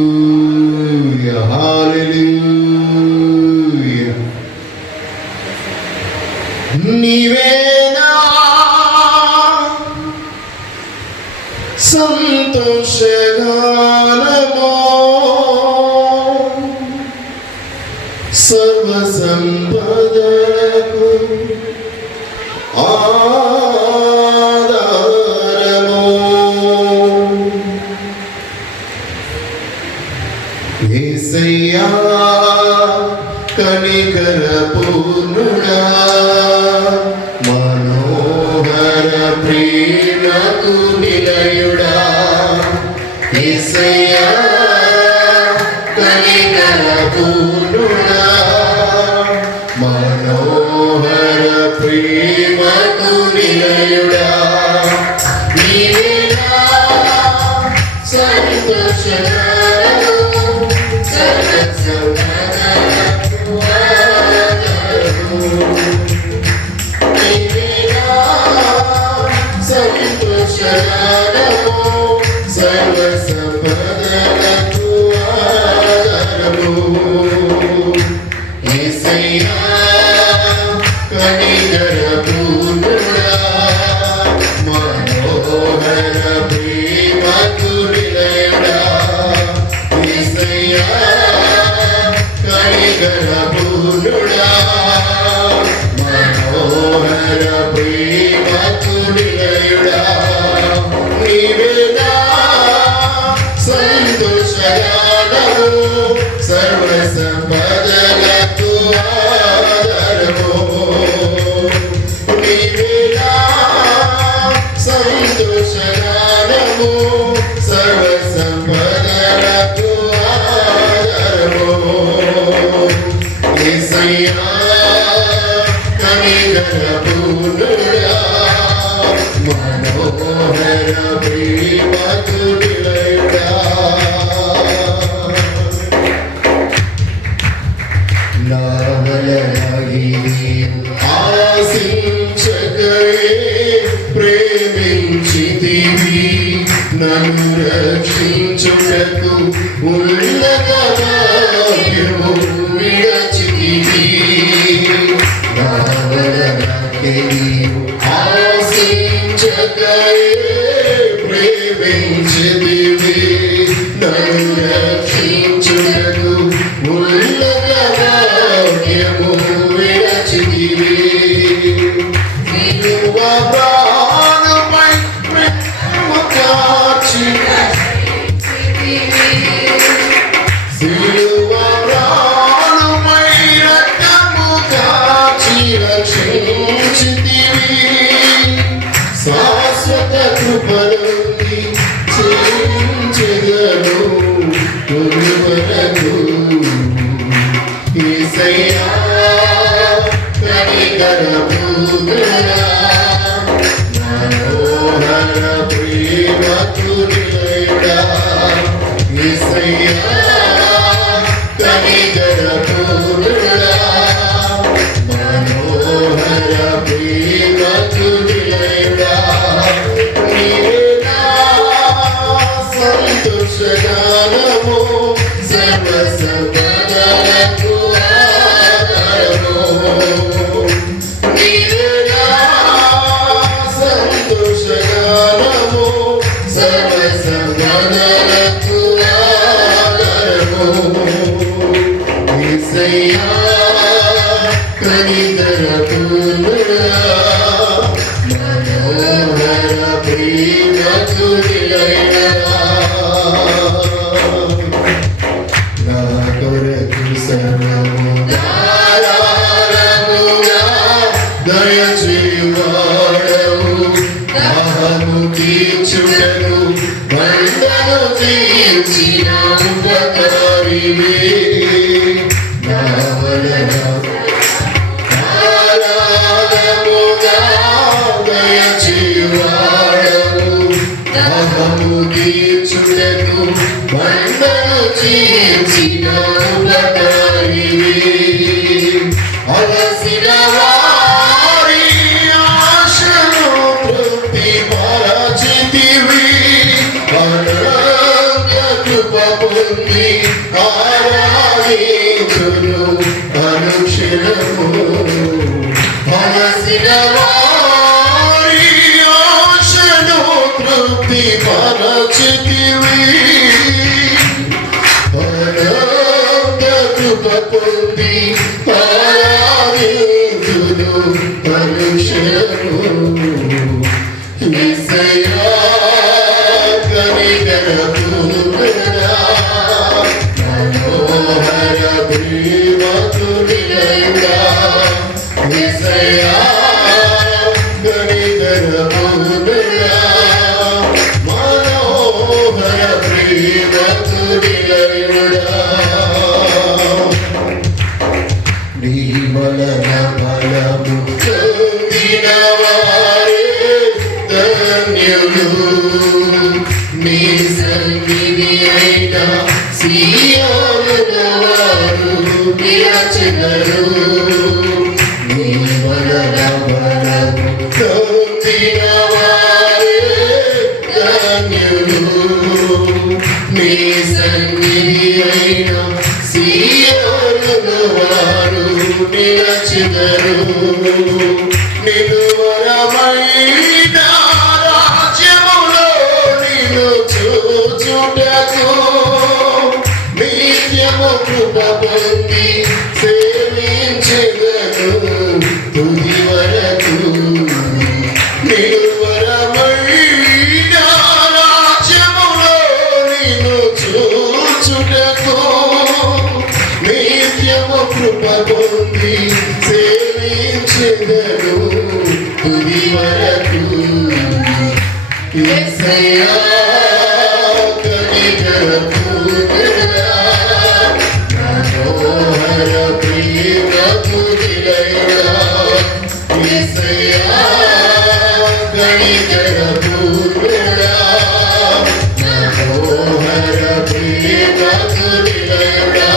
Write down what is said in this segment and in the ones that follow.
Hallelujah, hallelujah. నీవేనా సంతోషగానమో సర్వ సంపదలకు ఆధారమో యేసయ్యా కనికర పూర్ణుడా మనోహర ప్రేమకు నిలయుడా యేసయ్యా కనికర పూర్ణుడా మనోహర ప్రేమకు నిలయుడా నీవేనా సంతోషగానమో సర్వ సంపదలకు ఆధారము నీవేనా సంతోషగానమో సర్వ సంపదలకు ఆధారము యేసయ్యా కనికర పూర్ణుడా మనోహర ప్రేమకు నిలయుడా యేసయ్యా కనికర పూర్ణుడా మనోహర ప్రేమకు నిలయుడా నీవేనా సంతోషగానమో సర్వ సంపదలకు ఆధారము నీవేనా సంతోషగానమో సర్వ సంపదలకు ఆధారము యేసయ్యా కనికర పూర్ణుడా మనోహర ప్రేమకు నిలయుడా నావలనగి ఆశించకయే ప్రేమించితివి నన్ను రక్షించుటకు ఉన్నత భాగ్యము విడచితివి నావలనగి ఆశించకయే ప్రేమించితివి నన్ను రక్షించుటకు ఉన్నత భాగ్యము విడచితివి నీవువా ప్రాణపై ప్రేమ కాచి సిలువ ప్రాణపై రక్తము కాచి రక్షించితివి శాశ్వత కృపలోని చేయించెదను తొలివరకు యేసయ్యా కనికర పూర్ణుడా మనోహర ప్రేమకు నిలయుడా యేసయ్యా కనికర పూర్ణుడా మనోహర ప్రేమకు నిలయుడా నీవేనా సంతోషగానమో సర్వ సంపదలకు ఆధారము నీవేనా సంతోషగానమో సర్వ సంపదలకు ఆధారము యేసయ్యా కనికర పూర్ణుడా మనోహర ప్రేమకు నిలయుడా నా కొరకు సర్వముగా దయచేయువాడవు దాహము తీర్చుటకు బంధను తీర్చిన ఉపకారివే నా వలన దయచేయువాడవు దాహము తీర్చుటకు బంధను తీర్చిన ఉపకారివే అలసిన వారి ఆశను తృప్తి పరచితివి కృప పొంది ఆరాధింతును అనుక్షణము యేసయ్యా కనికరమునా మనోహర ప్రేమకుడిలయుడా యేసయ్యా కనికరమునా మనోహర ప్రేమకుడిలయుడా నీ వలన బలము పొందినవారే ధన్యులు నీ సన్నిధి అయిన సీయోనులో వారు నిలచెదరు నీ వలన బలము పొందినవారే ధన్యులు నీ సన్నిధి అయిన సీయోనులో వారు నిలచెదరు నిలువరమైన రాజ్యములో నిన్ను చూచుటకు నిత్యము కృప పొంది సేవించెదను తుది వరకు నిలువరమైన రాజ్యములో నిన్ను చూచుటకు నిత్యము కృప పొంది సేవించెదను తుది వరకు యేసయ్యా కనికరమునా మనోహర ప్రేమకుడిలయుడా యేసయ్యా కనికరమునా మనోహర ప్రేమకుడిలయుడా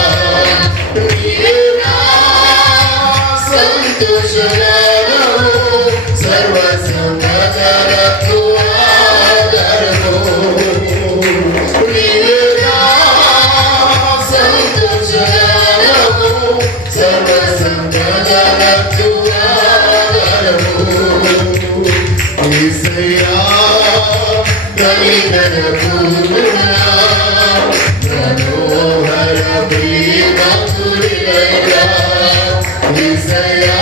నీవే నా సంతోషగానము సర్వ సంపదలకు ఆధారము నీవే నా సంతోషగానము సర్వ సంపదలకు ఆధారము యేసయ్యా కనికరమునా మనోహర ప్రేమకుడిలయుడా యేసయ్యా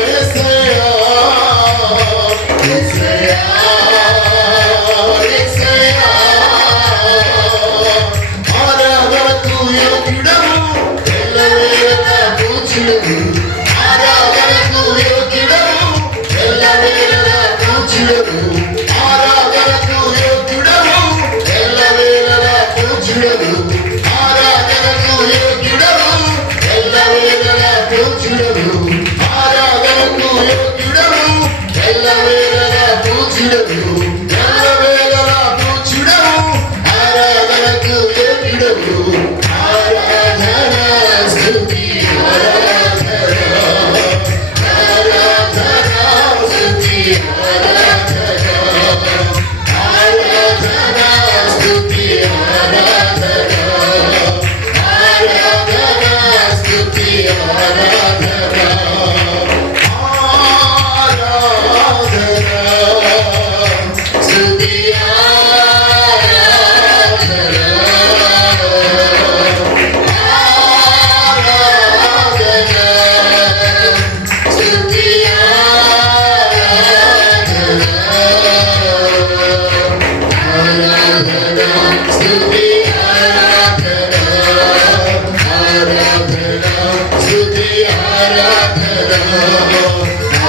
యేసయ్యా యేసయ్యా యేసయ్యా ఆరాధనకు యోగ్యుడవు ఎల్లవేళలా పూజ్యుడవు ఆరాధనకు యోగ్యుడవు ఎల్లవేళలా పూజ్యుడవు ఆరాధనకు యోగ్యుడవు ఎల్లవేళలా పూజ్యుడవు ఆరాధనకు యోగ్యుడవు ఎల్లవేళలా పూజ్యుడవు ఆరాధనకు యోగ్యుడవు ఎల్లవేళలా పూజ్యుడవు ఎల్లవేళలా పూజ్యుడవు ఆరాధనకు యోగ్యుడవు ఆరాధన స్తుతి ఆరాధన ఆరాధన స్తుతి ఆరాధన ఆరాధన స్తుతి ఆరాధన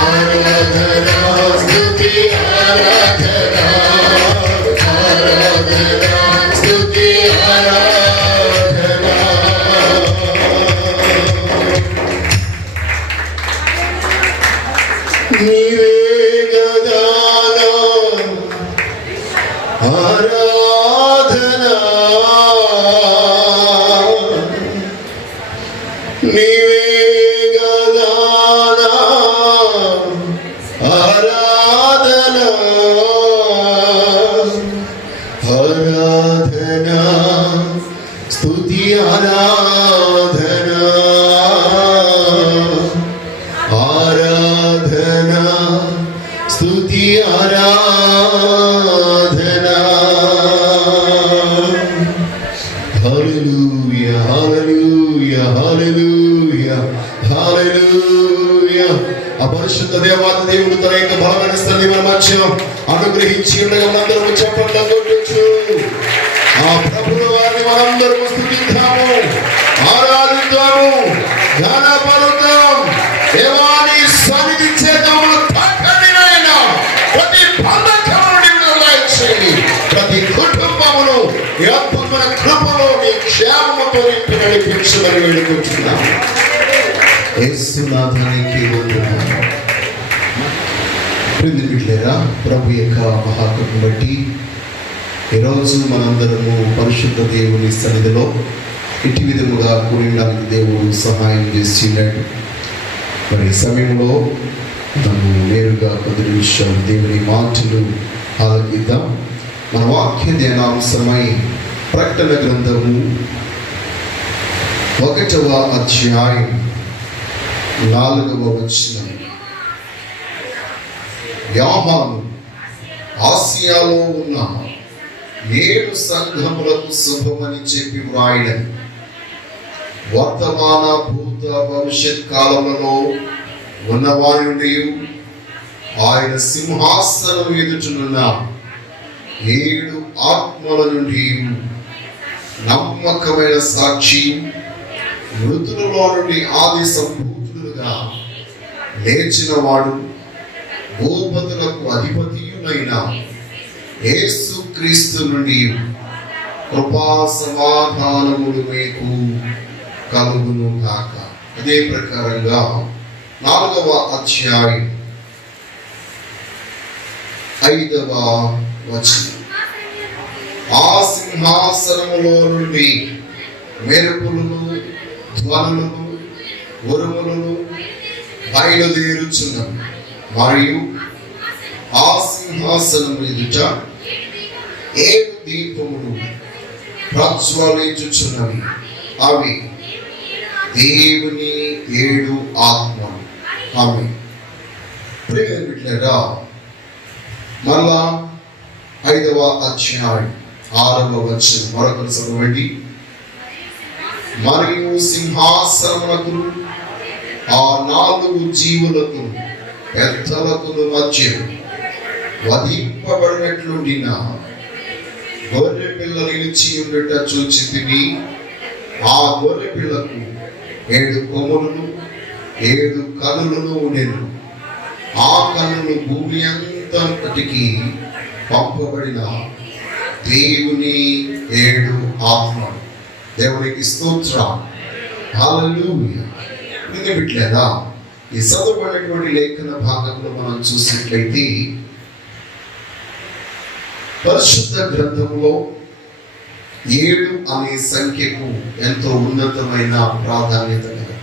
ఆరాధన స్తుతి ఆరాధన ఆరాధన స్తుతి నీవే గదానా ఆరాధన నీవే గదానా ఆరాధన ఆరాధన స్తుతి ఆరాధన ఆరాధన స్తుతి ఆరాధన హల్లెలూయా హల్లెలూయా హల్లెలూయా హల్లెలూయా. ఆ పరిశుద్ధ దేవాది దేవుడు తన యొక్క బలమైన స్థితిని మన మధ్య అనుగ్రహించి ఉండగా మనందరము చప్పట్లు కొట్టొచ్చు. ఆ ప్రభుల వారిని మనందరము స్తుతిద్దాము, ఆరాధిద్దాము, ఘనపరుద్దాం. దేవాని సన్నిధి చేద్దాము. ప్రతి బంధకమును విడుదల చేయండి. ప్రతి కుటుంబమును నీ అద్భుతమైన కృపలో నీ క్షేమముతో నింపి నడిపించమని వేడుకుంటున్నాము. యేసునాథానికి వందనాలు. ప్రియమైన బిడ్డలారా, ప్రభు యొక్క మహాకృపను బట్టి ఈరోజు మనందరము పరిశుద్ధ దేవుని సన్నిధిలో ఇటు విధముగా కూడిడానికి దేవుడు సహాయం చేస్తున్నాడు. మరి ఈ సమయంలో మనము నేరుగా 10 నిమిషాలు దేవుని మాటలు ఆలకిద్దాం. మన వాక్య ధ్యానాంశమై ప్రకటన గ్రంథము 1వ అధ్యాయం 4వ వచనం. యోహాను ఆసియాలో ఉన్న 7 సంఘములకు శుభమని చెప్పి వ్రాయడని, వర్తమాన భూత భవిష్యత్ కాలములలో ఉన్నవారి నుండి ఆయన సింహాసనం ఎదుటనున్న 7 ఆత్మల నుండి నమ్మకమైన సాక్షి, మృతులలో నుండి ఆది సంభూతుడుగా లేచిన వాడు, భూపతులకు అధిపతియునైన యేసు క్రీస్తు నుండి కృపా సమాధానములు మీకు కలుగును కాక. అదే ప్రకారంగా 4వ అధ్యాయం 5వ వచనం. ఆ సింహాసనములో నుండి మెరుపులను, ధ్వనులను, ఉరుములను బయలుదేరుచున్నవి. మరియు ఆ సింహాసనము ఎదుట 7 దీపములు ప్రజ్వలించుచున్నవి. అవి దేవుని 7 ఆత్మలు. ఆమె ప్రియమైన బిడ్డలారా, మళ్ళా 5వ అధ్యాయం 6వ వచనం మరొకరు చదవండి. మరియు సింహాసనమునకు ఆ 4 జీవులకు పెద్దలకు మధ్య వధింపబడినట్లుండిన గొర్రె పిల్ల నిలిచి ఉండట చూచితిని. ఆ గొర్రె పిల్లకు 7 కొమ్ములను 7 కన్నులను ఉండెను. ఆ కన్నులు భూమి అంతటికి పంపబడిన దేవుని 7 ఆత్మలు. దేవునికి స్తోత్రం, హల్లెలూయా. బిడ్డలారా, ఈ చదవబడినటువంటి లేఖన భాగంలో మనం చూసినట్లయితే పరిశుద్ధ గ్రంథంలో 7 అనే సంఖ్యకు ఎంతో ఉన్నతమైన ప్రాధాన్యత కలదు.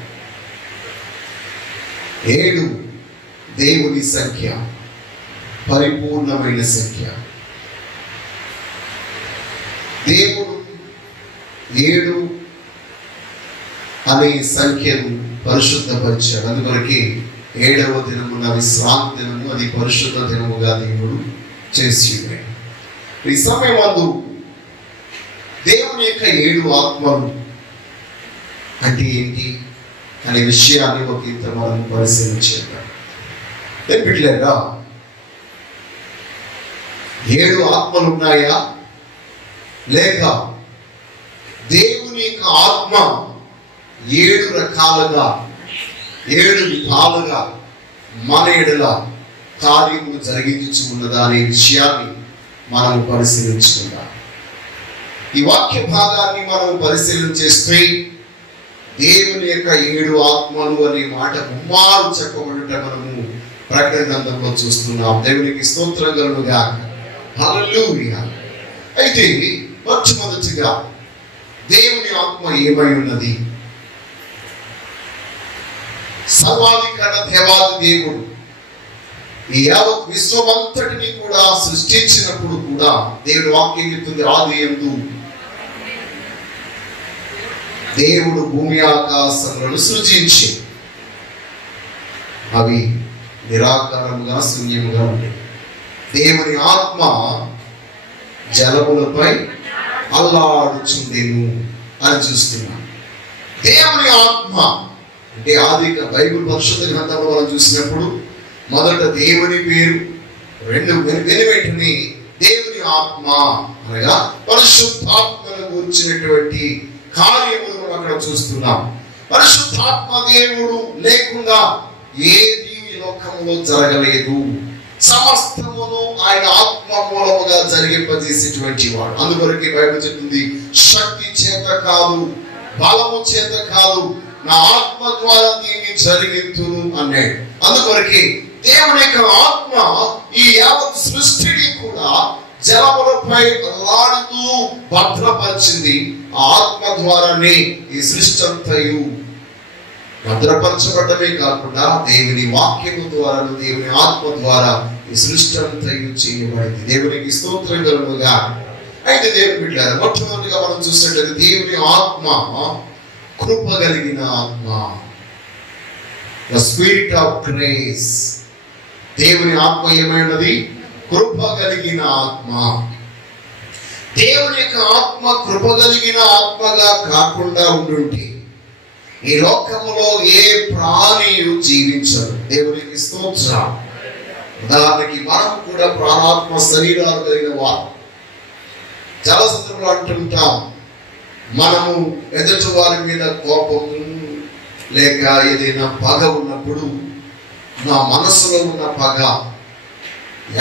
7 దేవుని సంఖ్య, పరిపూర్ణమైన సంఖ్య. దేవుడు 7 అనే సంఖ్యను పరిశుద్ధపరిచాడు. అందువలకి 7వ దినమున విశ్రాంతి దినము, అది పరిశుద్ధ దినముగా దేవుడు చేసి ఉన్నాడు. ఈ సమయమందు దేవుని యొక్క 7 ఆత్మలు అంటే ఏంటి అనే విషయాన్ని ఒక ఇంత మనం పరిశీలించేద్దాం. బిడ్డలారా, 7 ఆత్మలు ఉన్నాయా, లేక దేవుని యొక్క ఆత్మ 7 రకాలుగా 7 విధాలుగా మన ఎడల కార్యములు జరిగించి ఉన్నదా అనే విషయాన్ని మనం పరిశీలించుకుందాం. ఈ వాక్య భాగాన్ని మనం పరిశీలన చేస్తే దేవుని యొక్క 7 ఆత్మలు అనే మాట ముమ్మారు చెప్పబడుట మనము ప్రకటన గ్రంథంలో చూస్తున్నాం. దేవునికి స్తోత్రం కలుగును గాక, హల్లెలూయా. అయితే మొట్టమొదటిగా దేవుని ఆత్మ ఏమై ఉన్నది? సర్వాధికార దేవాది దేవుడు ఈ యావత్ విశ్వమంతటిని కూడా సృష్టించినప్పుడు కూడా దేవుడు వాక్యం చెప్తుంది, ఆదియందు దేవుడు భూమి ఆకాశములను సృజించి అవి నిరాకారముగా శూన్యముగా ఉండేవి. దేవుని ఆత్మ జలములపై అల్లాడుచుండెను అని చూస్తున్నాం. దేవుని ఆత్మ అంటే ఆదిక బైబిల్ పరిశుద్ధ గ్రంథంలో మనం చూసినప్పుడు మొదట దేవుని పేరు, వెంటనే దేవుని ఆత్మ అనగా పరిశుద్ధాత్మను గురించినటువంటి కార్యములు మనం అక్కడ చూస్తున్నాం. పరిశుద్ధాత్మ దేవుడు లేకుండా ఏది ఈ లోకంలో జరగలేదు. సమస్తమును ఆయన ఆత్మ మూలముగా జరిగింపజేసేటువంటి వాడు. అందువరకు బైబిల్ చెప్తుంది, శక్తి చేత కాదు, బలము చేత కాదు, నా ఆత్మ ద్వారా దీన్ని జరిగింతును అన్నాడు. అందువరకు దేవుని యొక్క ఆత్మ ఈ యావత్ సృష్టిని కూడా జలములపై లాడుతూ భద్రపరిచింది. ఆత్మ ద్వారానే ఈ సృష్టి అంతయు భద్రపరచబడమే కాకుండా దేవుని వాక్యము ద్వారా, దేవుని ఆత్మ ద్వారా ఈ సృష్టి అంతయు చేయబడింది. దేవునికి స్తోత్రం కలుగుగా. అయితే దేవుని బిడ్డలారా, మొట్టమొదటిగా మనం చూసినట్లయితే దేవుని ఆత్మ కృప కలిగిన ఆత్మ, ద స్పిరిట్ ఆఫ్ గ్రేస్. దేవుని ఆత్మ ఏమైనది? కృప కలిగిన ఆత్మ. దేవుని యొక్క ఆత్మ కృప కలిగిన ఆత్మగా కాకుండా ఉండుంటే ఈ లోకములో ఏ ప్రాణియు జీవించదు. దేవునికి స్తోత్రం. ఉదాహరణకి మనం కూడా ప్రాణాత్మ శరీరాలు కలిగిన వారు. చాలా సందర్భాలు అంటుంటాం, మనము ఎదుటి వారి మీద కోపము లేక ఏదైనా పగ ఉన్నప్పుడు నా మనసులో ఉన్న పగ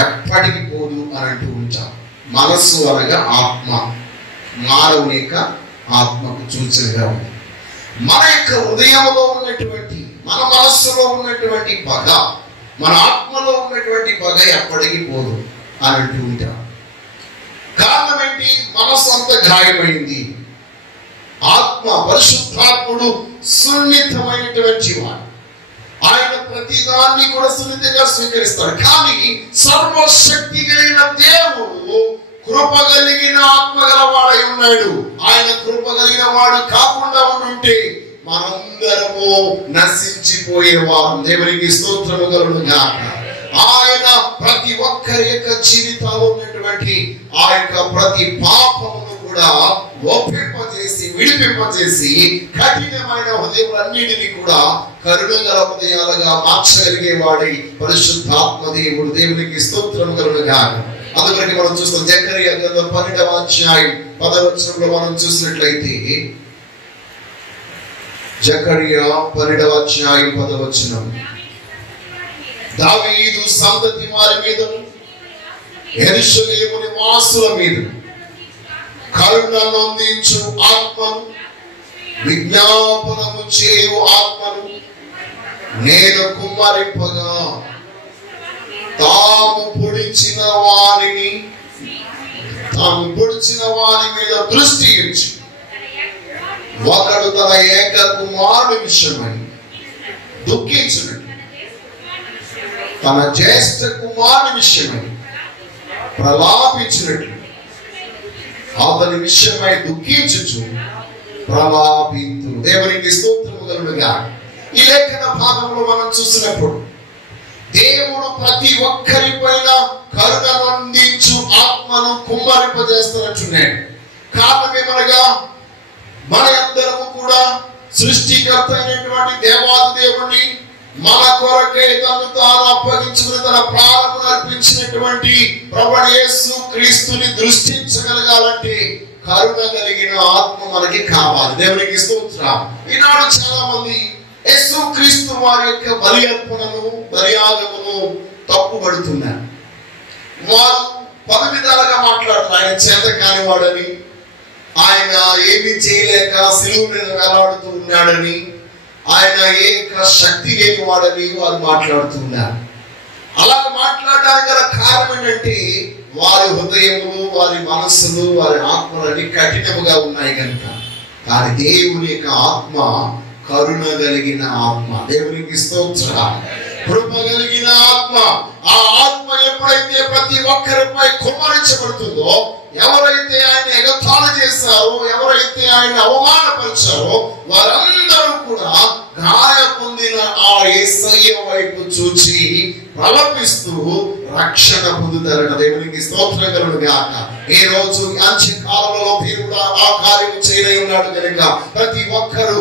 ఎప్పటికి పోదు అని అంటూ ఉంటాం. మనస్సు అనగా ఆత్మ, మానవుని యొక్క ఆత్మకు సూచనగా ఉంది. మన యొక్క హృదయంలో ఉన్నటువంటి, మన మనస్సులో ఉన్నటువంటి పగ, మన ఆత్మలో ఉన్నటువంటి పగ ఎప్పటికీ పోదు అని అంటూ ఉంటాం. కారణం ఏంటి? మనస్సు అంత గాయమైంది. ఆత్మ, పరిశుద్ధాత్ముడు సున్నితమైనటువంటి వాడు. ఆయన ప్రతిదాన్ని కూడా సున్నితంగా స్వీకరిస్తాడు. కానీ సర్వశక్తి కలిగిన దేవుడు కృప కలిగిన ఆత్మ గలవాడై ఉన్నాడు. ఆయన కృప కలిగిన వాడు కాకుండా ఉంటే మనందరము నశించిపోయేవారు. దేవునికి స్తోత్రము కలుగునుగాక. ఆయన ప్రతి ఒక్కరి యొక్క జీవితంలో ఉన్నటువంటి ఆ యొక్క ప్రతి పాపమును కూడా ఒప్పింపజేసి, విడిపింపజేసి, కఠినమైన హృదయములన్నిటినీ కూడా కరుణగల హృదయాలుగా మార్చగలిగే వాడి పరిశుద్ధాత్మ దేవుడు. దేవునికి స్తోత్రము కలుగునుగాక. అందువరకు మనం చూస్తాం, జకరియా గ్రంథం 12వ అధ్యాయం 10వ వచనంలో మనం చూసినట్లయితే, జకరియా 12వ అధ్యాయం 10వ వచనం, దావీదు సంతతి వారి మీద, యెరూషలేము నివాసుల మీద కరుణ నొందించు ఆత్మను, విజ్ఞాపనము చేయు ఆత్మను నేను కుమ్మరింపగా, తాము పొడిచిన వారి మీద దృష్టి ఉంచి ఒకడు తన ఏక కుమారుని విషయమై దుఃఖించినట్టు, తన జ్యేష్ఠ కుమారుని విషయమై ప్రలాపించినట్లు అతని విషయమై దుఃఖించుచు ప్రలాపింతు. దేవునికి స్తోత్రము కలుగునుగా. ఈ లేఖన భాగంలో మనం చూసినప్పుడు దేవుడు ప్రతి ఒక్కరి పైన కరుణ అందించు ఆత్మను కుమ్మరింపజేస్తున్నట్టున్నాడు. కారణం ఏమనగా, మన అందరము కూడా సృష్టికర్త అయినటువంటి దేవాది దేవుణ్ణి మన కొరకై తను తాను అప్పగించుకుని తన ప్రాణమును అర్పించినటువంటి ప్రభువైన యేసు క్రీస్తుని దృష్టించగలగాలంటే కరుణ కలిగిన ఆత్మ మనకి కావాలి. దేవునికి స్తోత్రం. ఈనాడు చాలా మంది యేసు క్రీస్తు వారి యొక్క బలి అర్పణను, బలియాగమును తప్పుపడుతున్నారు. వారు పలు విధాలుగా మాట్లాడుతున్నారు. ఆయన చేత కానివాడని, ఆయన ఏమి చేయలేక సిలువ మీద వేలాడుతూ ఉన్నాడని, ఆయన ఏక శక్తి లేని వాడని వారు మాట్లాడుతున్నారు. అలా మాట్లాడడానికి గల కారణం ఏంటంటే, వారి హృదయములు, వారి మనస్సులు, వారి ఆత్మలన్నీ కఠినముగా ఉన్నాయి కనుక. కానీ దేవుని యొక్క ఆత్మ కరుణ కలిగిన ఆత్మ. దేవునికి స్తోత్రం. కృప కలిగిన ఆత్మ. ఆ ఆత్మ ఎప్పుడైతే ప్రతి ఒక్కరిపై కుమ్మరించబడుతుందో, ఎవరైతే ఆయన ఎగతాళి చేశారో, ఎవరైతే ఆయన అవమానపరిచారో, వారందరూ కూడా గాయ పొందిన ఆ యేసయ్య వైపు చూచి ప్రలపిస్తూ రక్షణ పొందుతారట. దేవునికి స్తోత్రం కలుగునుగాక. ఈ రోజు అంత్య కాలంలో దేవుడు ఆ కార్యం చేయనై ఉన్నాడు కనుక ప్రతి ఒక్కరూ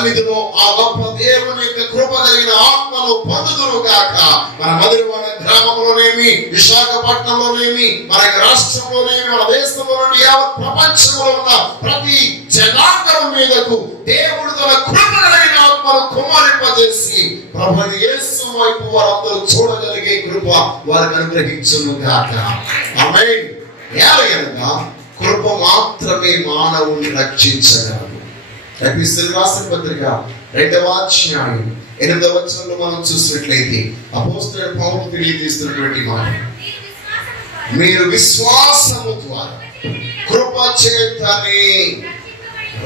సన్నిధిలో ఆ గొప్ప దేవుని యొక్క కృప కలిగిన ఆత్మను పొందుదురు గాక. మన మధురవాడ గ్రామంలోనేమి, విశాఖపట్నంలోనేమి, మన రాష్ట్రంలోనేమి, మన దేశంలో నుండి యావత్ ప్రపంచంలో ఉన్న ప్రతి జనాంగం మీదకు దేవుడు తన కృప కలిగిన ఆత్మను కుమ్మరింపజేసి ప్రభు యేసు వైపు వారందరూ చూడగలిగే కృప వారికి అనుగ్రహించును గాక. ఆమేన్. ఎలాగనగా కృప మాత్రమే మానవుని రక్షించగలదు. ఎఫెసీయులకు రాసిన పత్రిక 2వ అధ్యాయం 8వ వచనంలో మనం చూసినట్లయితే అపోస్తలుడైన పౌలు తెలియజేస్తున్నటువంటి మాట, మీరు విశ్వాసము ద్వారా కృప చేతనే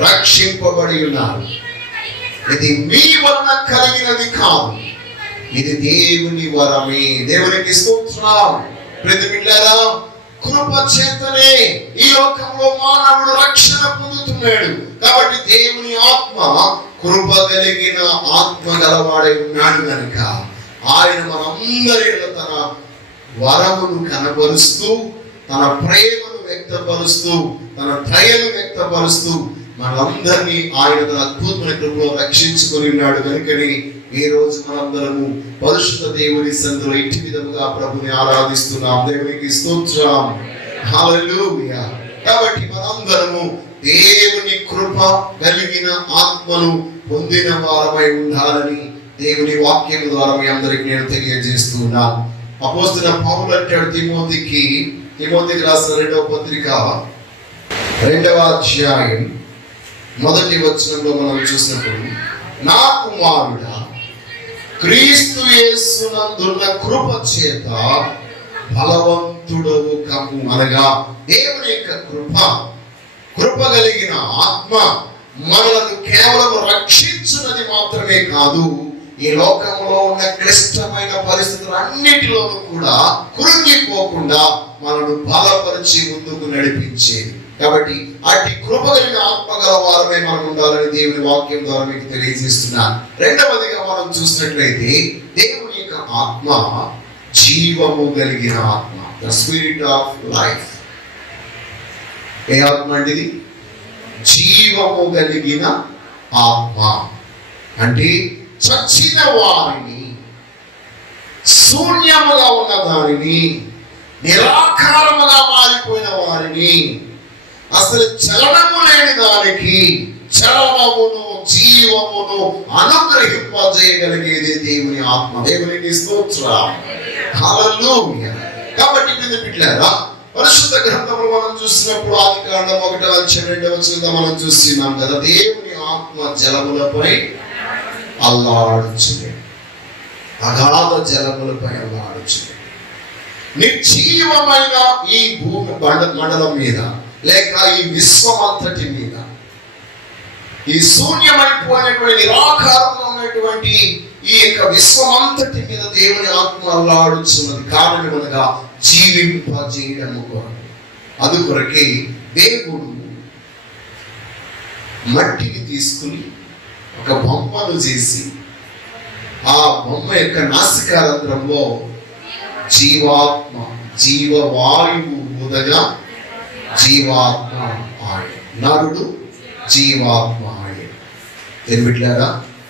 రక్షింపబడి ఉన్నారు. ఇది మీ వలన కలిగినది కాదు, ఇది దేవుని వరమే. దేవునికి స్తోత్రం. ప్రియమైన బిడ్డలారా, కృప చేతనే ఈ లోకంలో మానవుడు రక్షణ పొందుతున్నాడు. కాబట్టి దేవుని ఆత్మ కృప కలిగిన ఆత్మ గలవాడై ఉన్నాడు కనుక ఆయన మనందరిలో తన వరమును కనబరుస్తూ, తన ప్రేమను వ్యక్తపరుస్తూ, తన దయను వ్యక్తపరుస్తూ మనందరినీ ఆయన తన అద్భుతమైన కృపలో రక్షించుకొని ఉన్నాడు. కనుకని ఈ రోజు మనందరము పరిశుద్ధ దేవుని సన్నిధిలో ఇట్టి విధముగా ప్రభుని ఆరాధిస్తున్నాం. దేవునికి స్తోత్రం. హల్లెలూయా. కాబట్టి మనందరము దేవుని కృప కలిగిన ఆత్మను పొందిన వారమై ఉండాలని దేవుని వాక్యం ద్వారా మీ అందరికి నేను తెలియజేస్తున్నాను. అపోస్తలుడైన పౌలు అంటాడు తిమోతికి రాసిన 2వ పత్రిక 2వ అధ్యాయం 1వ వచనంలో మనం చూసినప్పుడు, నా కుమారుడా, క్రీస్తు యేసునందున్న కృప చేత బలవంతుడవు కమ్ము. అనగా దేవుని యొక్క కృప కలిగిన ఆత్మ మనలను కేవలం రక్షించున్నది మాత్రమే కాదు, ఈ లోకంలో ఉన్న క్లిష్టమైన పరిస్థితులు అన్నిటిలోనూ కూడా కృంగిపోకుండా మనను బలపరిచి ముందుకు నడిపించేది. కాబట్టి అట్టి కృప కలిగిన ఆత్మ గల వారమే మనం ఉండాలని దేవుని వాక్యం ద్వారా మీకు తెలియజేస్తున్నాను. రెండవదిగా మనం చూసినట్లయితే దేవుని యొక్క ఆత్మ జీవము కలిగిన ఆత్మ, ద స్పిరిట్ ఆఫ్ లైఫ్. ఏ ఆత్మ అండి? జీవము కలిగిన ఆత్మ. అంటే చచ్చిన వారిని, శూన్యముగా ఉన్న దానిని, నిరాకారముగా మారిపోయిన వారిని, అసలు చలనము లేని దానికి చలనమును, జీవమును అనుగ్రహింపజేయగలిగేది దేవుని ఆత్మ. దేవునికి స్తోత్రం. హల్లెలూయా. కాబట్టి బిడ్డలారా, పరిశుద్ధ గ్రంథంలో మనం చూసినప్పుడు ఆదికాండం 1వ అధ్యాయం 2వ వచనంలో మనం చూస్తున్నాం కదా, దేవుని ఆత్మ జలములపై అల్లాడుచుండే, అగాధ జలములపై అల్లాడుచుండే. నిర్జీవమైన ఈ భూమి మండలం మీద, లేక ఈ విశ్వం అంతటి మీద, ఈ శూన్యమైపోయినటువంటి నిరాకారంలో ఉన్నటువంటి ఈ యొక్క విశ్వం అంతటి మీద దేవుని ఆత్మ అల్లాడుచున్నది. కారణమనగా జీవింపజేయడము కొరకు. అందుకొరకే దేవుడు మట్టిని తీసుకుని ఒక బొమ్మను చేసి ఆ బొమ్మ యొక్క నాసికారంధ్రంలో జీవాత్మ, జీవవాయువు ఊదగా జీవాత్మ ఆడే, నరుడు జీవాత్మ ఆడే. తెలివిట్లారా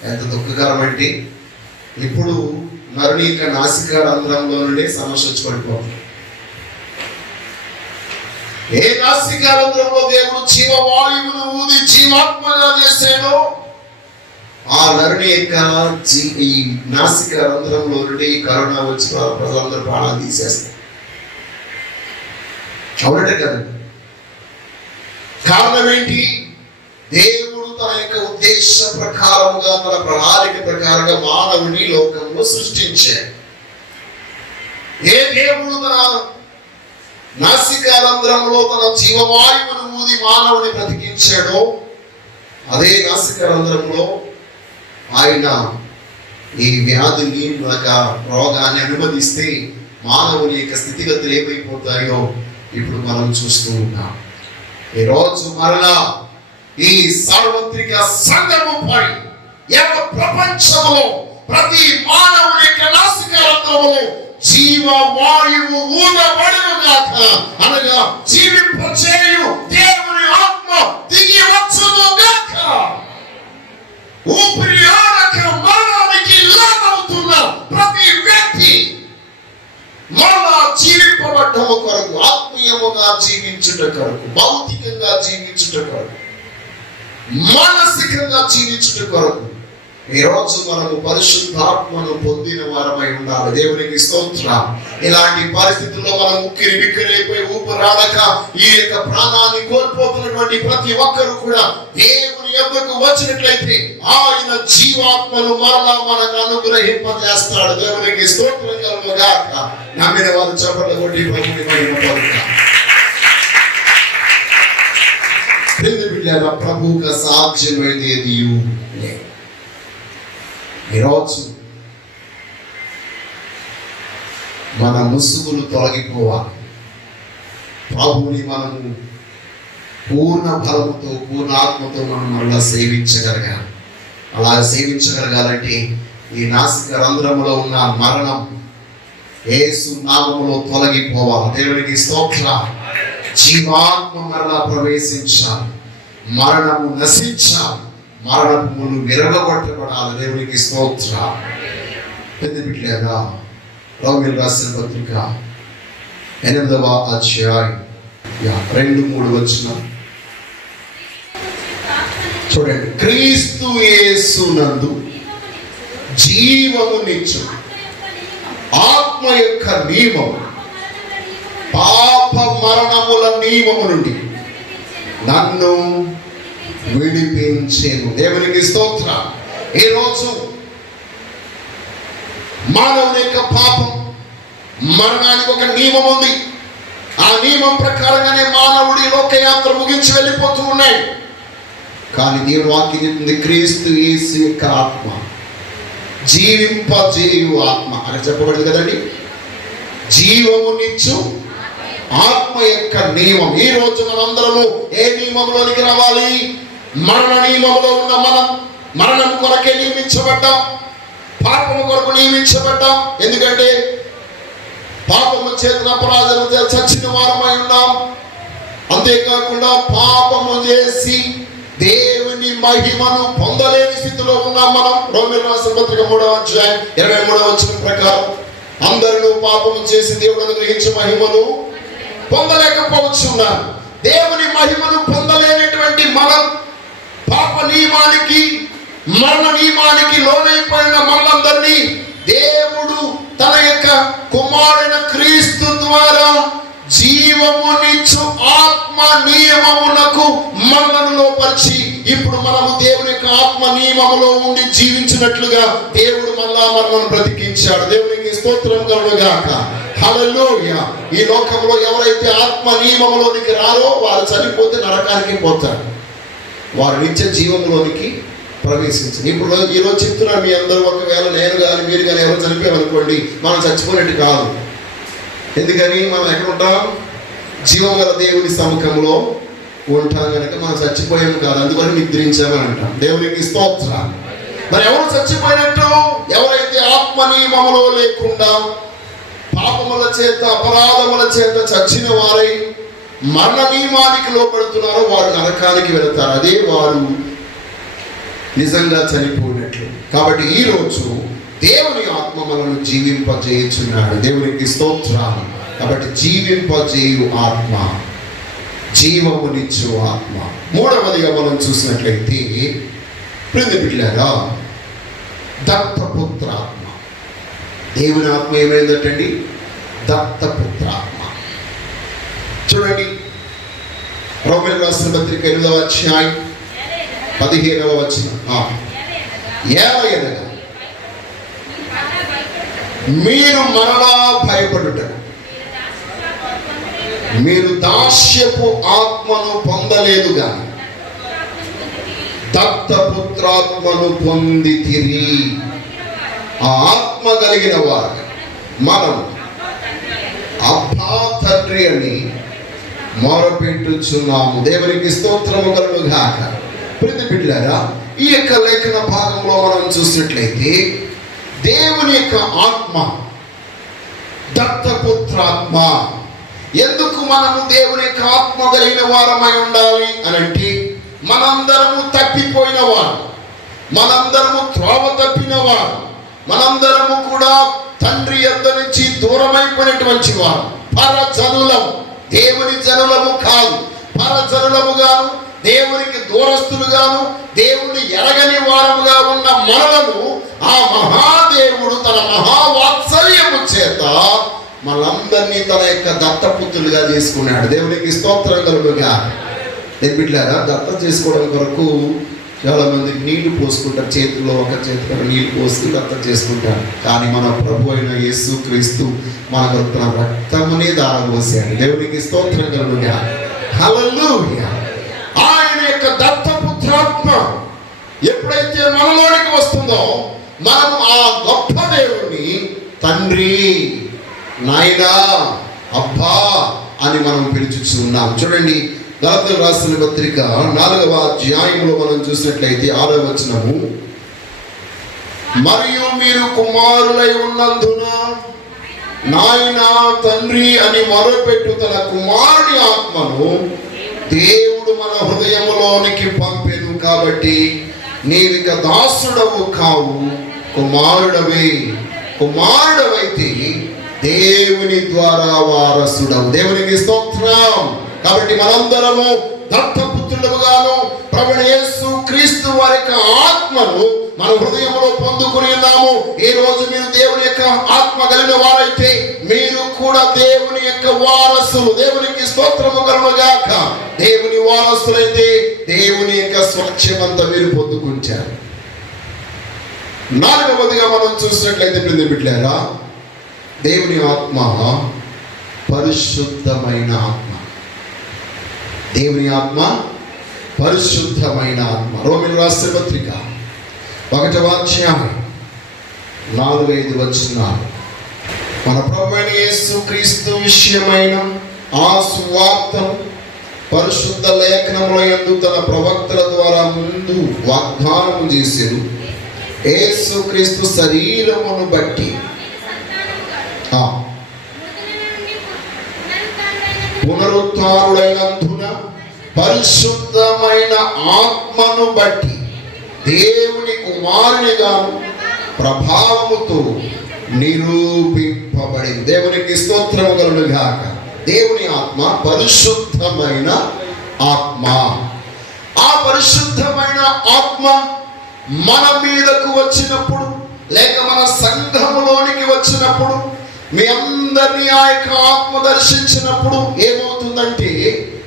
ఎంత దుఃఖకరం అంటే, ఇప్పుడు నరుని యొక్క నాసికారంధ్రంలో నుండి సమస్య వచ్చి పడిపోతుంది. ఏ నాసికారంధ్రంలో దేవుడు జీవవాయువును ఊది జీవాత్మగా చేశాడో, ఆ నరుని యొక్క ఈ నాసికారంధ్రంలో నుండి కరోనా వచ్చి ప్రజలందరూ ప్రాణాలు తీసేస్తారు. అవునంటే కదండి. కారణం ఏంటి? దేవుడు తన యొక్క ఉద్దేశ ప్రకారముగా, తన ప్రణాళిక ప్రకారంగా మానవుని లోకంలో సృష్టించాడు. ఏ దేవుడు తన నాసికారంధ్రంలో తన జీవవాయువును ఊది మానవుని బ్రతికించాడో, అదే నాసికారంధ్రంలో ఆయన ఈ వ్యాధిని, రోగాన్ని అనుమతిస్తే మానవుని యొక్క స్థితిగతులు ఏమైపోతాయో ఇప్పుడు మనం చూస్తూ ఉన్నాం. ఈరోజు మరలా ఈ సార్వత్రిక సంఘముపై ప్రపంచంలో ప్రతి మానవుని యొక్క నాసికారంధ్రములో జీవవాయువు ఊదబడును గాక. అనగా జీవింపచేయు దేవుని ఆత్మ దిగి వచ్చును గాక. మానసికంగా జీవించుట కొరకు ఈరోజు మనము పరిశుద్ధాత్మను పొందిన వారమై ఉండాలి. దేవునికి స్తోత్రం. ఇలాంటి పరిస్థితుల్లో మనం ఉక్కిరి బిక్కిరైపోయి ఊపిరాడక ఈ యొక్క ప్రాణాన్ని కోల్పోతున్నటువంటి ప్రతి ఒక్కరు కూడా దేవుని యొద్దకు వచ్చినట్లయితే ఆయన జీవాత్మను మరలా మనకు అనుగ్రహింపజేస్తాడు. దేవునికి స్తోత్రం కలుగును గాక. నమ్మిన వారు చప్పట్లు కొట్టి ప్రభువుని మహిమపరుస్తారు. ప్రభువుకు అసాధ్యమైనది ఏదియూ లేదు. ఈరోజు మన ముసుగులు తొలగిపోవాలి. ప్రభువుని మనము పూర్ణ బలముతో పూర్ణ ఆత్మతో మనం మళ్ళా సేవించగలగాలి. అలా సేవించగలగాలంటే ఈ నాసిక రంధ్రములో ఉన్న మరణం యేసు నామములో తొలగిపోవాలి. దేవునికి స్తోత్రం. జీవాత్మ మరలా ప్రవేశించాలి. మరణము నశించాలి. మరణములు విరగొట్టబడాలి. దేవునికి స్తోత్రం. పెద్ద బిడ్డలారా, రోమీయులకు రాసిన పత్రిక 8వ అధ్యాయం 2-3 వచనం చూడండి. క్రీస్తు యేసునందు జీవమునిచ్చు ఆత్మ యొక్క నియమం పాప మరణముల నియమము నుండి నన్ను విడిపించేను. దేవునికి స్తోత్రం. ఈరోజు మానవుని యొక్క పాపం మరణానికి ఒక నియమం ఉంది. ఆ నియమం ప్రకారంగానే మానవుడి లోకయాత్ర ముగించి వెళ్ళిపోతూ ఉన్నాయి. కానీ దేవుని వాక్యం చెప్తుంది, క్రీస్తు యేసు యొక్క ఆత్మ జీవింపజేయు ఆత్మ అని చెప్పబడింది కదండి. జీవమునిచ్చు ఆత్మ యొక్క నియమం. ఈ రోజు మనందరము ఏ నియమంలోనికి రావాలి? మరణ నియమంలో ఉన్న మనం మరణం కొరకే నియమించబడ్డాం. పాపము కొరకు నియమించబడ్డాం. ఎందుకంటే పాపము చేసిన అపరాధము చచ్చిన వారమై ఉన్నాం. అంతేకాకుండా పాపము చేసి దేవుని మహిమను పొందలేని స్థితిలో ఉన్నాం మనం. రోమీయులకు రాసిన పత్రిక 3వ అధ్యాయం 23వ వచనం ప్రకారం అందరూ పాపము చేసి దేవుడు అనుగ్రహించే మహిమను పొందలేకపోవచ్చున్నారు. దేవుని మహిమను పొందలేనటువంటి మనం పాప నియమానికి మరణ నియమానికి లోనైపోయిన మనందరినీ దేవుడు తన యొక్క కుమారుడైన క్రీస్తు ద్వారా జీవమునిచ్చు ఆత్మ నియమమునకు మనలను లోపరిచి ఇప్పుడు మనము దేవుని యొక్క ఆత్మ నియమములో ఉండి జీవించినట్లుగా దేవుడు మళ్ళా మనల్ని బ్రతికించాడు. దేవునికి స్తోత్రం కలుగును గాక. హల్లెలూయా. ఈ లోకంలో ఎవరైతే ఆత్మ నియమములోనికి రారో వారు చనిపోతే నరకానికి పోతారు. వారు నిత్య జీవంలోనికి ప్రవేశించారు. ఇప్పుడు ఈరోజు చెప్తున్నారు మీ అందరూ, ఒకవేళ నేను కానీ మీరు కానీ ఎవరు చనిపోయామనుకోండి, మనం చచ్చిపోయినట్టు కాదు. ఎందుకని మనం ఎక్కడ ఉంటాం? జీవం గల దేవుని సముఖంలో ఉంటాం కనుక మనం చచ్చిపోయాము కాదు, అందుకని నిద్రించామని అంటాం. దేవునికి స్తోత్రం. మరి ఎవరు చచ్చిపోయినట్టు? ఎవరైతే ఆత్మ నియమములో లేకుండా పాపముల చేత అపరాధముల చేత చచ్చిన వారై మరణ నియమానికి లోపడుతున్నారో వారు నరకానికి వెళతారు. అదే వారు నిజంగా చనిపోయినట్లు. కాబట్టి ఈరోజు దేవుని ఆత్మ మనల్ని జీవింపజేయుచున్నాడు. దేవునికి స్తోత్రం. కాబట్టి జీవింపజేయు ఆత్మ, జీవమునిచ్చు ఆత్మ. మూడవదిగా మనం చూసినట్లయితే ప్రియమైన బిడ్డలారా, దత్తపుత్రాత్మ. దేవుని ఆత్మ ఏమైందటండి? దత్తపుత్రాత్మ. చూడండి, రోమీయులకు రాసిన పత్రిక 8వ అధ్యాయం 15వ వచనం. ఏలయనగా మీరు మరలా భయపడుటకు మీరు దాస్యపు ఆత్మను పొందలేదు గాని దత్తపుత్రాత్మను పొందితిరి. ఆ ఆత్మ కలిగిన వారు మనం అబ్బా తండ్రి అని మొరపెట్టుచున్నాము. దేవునికి స్తోత్రము కలుగును గాక. ప్రియమైన బిడ్డలారా, ఈ యొక్క లేఖన భాగంలో మనం చూసినట్లయితే దేవుని యొక్క ఆత్మ దత్తపుత్రాత్మ. ఎందుకు మనము దేవుని యొక్క ఆత్మ కలిగిన వారమై ఉండాలి అని అంటే, మనందరము తప్పిపోయిన వారు, మనందరము త్రోవ తప్పిన వారు, మనందరము కూడా తండ్రి యొద్ద నుంచి దూరమైపోయినటువంటి వారు, పరజనులము. దేవుని జనులము కాదు, పరజనులము గాను దేవునికి దూరస్తులుగాను దేవుని ఎరగని వారముగా ఉన్న మనలను ఆ మహాదేవుడు తన మహావాత్సల్యము చేత మనందరినీ తన యొక్క దత్తపుత్రులుగా చేసుకున్నాడు. దేవునికి స్తోత్రం కలుగుగా. బిడ్డలారా, దత్తం చేసుకోవడం కొరకు చాలా మంది నీళ్లు పోసుకుంటారు, చేతిలో ఒక చేతిలో నీళ్లు పోసి దత్తం చేసుకుంటారు. కానీ మన ప్రభు అయిన యేసు క్రీస్తు మన తన రక్తమునే దారపోసాడు. దేవునికి స్తోత్రం కలుగుగా. హల్లెలూయా. ఆయన యొక్క దత్తపుత్రాత్మ ఎప్పుడైతే మనలోనికి వస్తుందో మనం ఆ గొప్ప దేవుణ్ణి తండ్రి, నాయనా, అబ్బా అని మనం పిలుచుచున్నాం. చూడండి, గలతీయులకు రాసిన పత్రిక 4వ అధ్యాయంలో మనం చూసినట్లయితే 6వ వచనము, మరియు మీరు కుమారులై ఉన్నందున నాయనా, తండ్రి అని మొరపెట్టు తన కుమారుని ఆత్మను దేవుడు మన హృదయములోనికి పంపెను. కాబట్టి నీవిక దాసుడవు కావు, కుమారుడవే. కుమారుడవైతే దేవుని ద్వారా వారసుడవు. దేవునికి స్తోత్రం. కాబట్టి మనందరము దత్తపుత్రులుగాను ప్రభువైన యేసు క్రీస్తు వారి యొక్క ఆత్మను మన హృదయంలో పొందుకుని ఉన్నాము. ఈ రోజు మీరు దేవుని యొక్క ఆత్మ కలిగిన వారైతే మీరు కూడా దేవుని యొక్క వారసులు. దేవునికి స్తోత్రము కలుగుగాక. దేవుని వారసులైతే దేవుని యొక్క స్వచ్ఛమంతా మీరు పొందుకుంటారు. 4వదిగా మనం చూసినట్లయితే బిడ్డలారా, దేవుని ఆత్మ పరిశుద్ధమైన ఆత్మ. దేవుని ఆత్మ పరిశుద్ధమైన ఆత్మ. రోమీయులకు రాసిన పత్రిక 1వ అధ్యాయం 4-5 వచనాలు. మన ప్రభువైన యేసు క్రీస్తు విషయమైన ఆ సువార్తను పరిశుద్ధ లేఖనముల యందు తన ప్రవక్తల ద్వారా ముందు వాగ్దానం చేసెను. యేసు క్రీస్తు శరీరమును బట్టి పునరుత్థానుడైనందున పరిశుద్ధమైన ఆత్మను బట్టి దేవుని కుమారునిగాను ప్రభావముతో నిరూపింపబడింది. దేవునికి స్తోత్రము కలుగుగాక. దేవుని ఆత్మ పరిశుద్ధమైన ఆత్మ. ఆ పరిశుద్ధమైన ఆత్మ మన మీదకు వచ్చినప్పుడు, లేక మన సంఘములోనికి వచ్చినప్పుడు, మీ అందరినీ ఆ యొక్క ఆత్మ దర్శించినప్పుడు ఏమవుతుందంటే,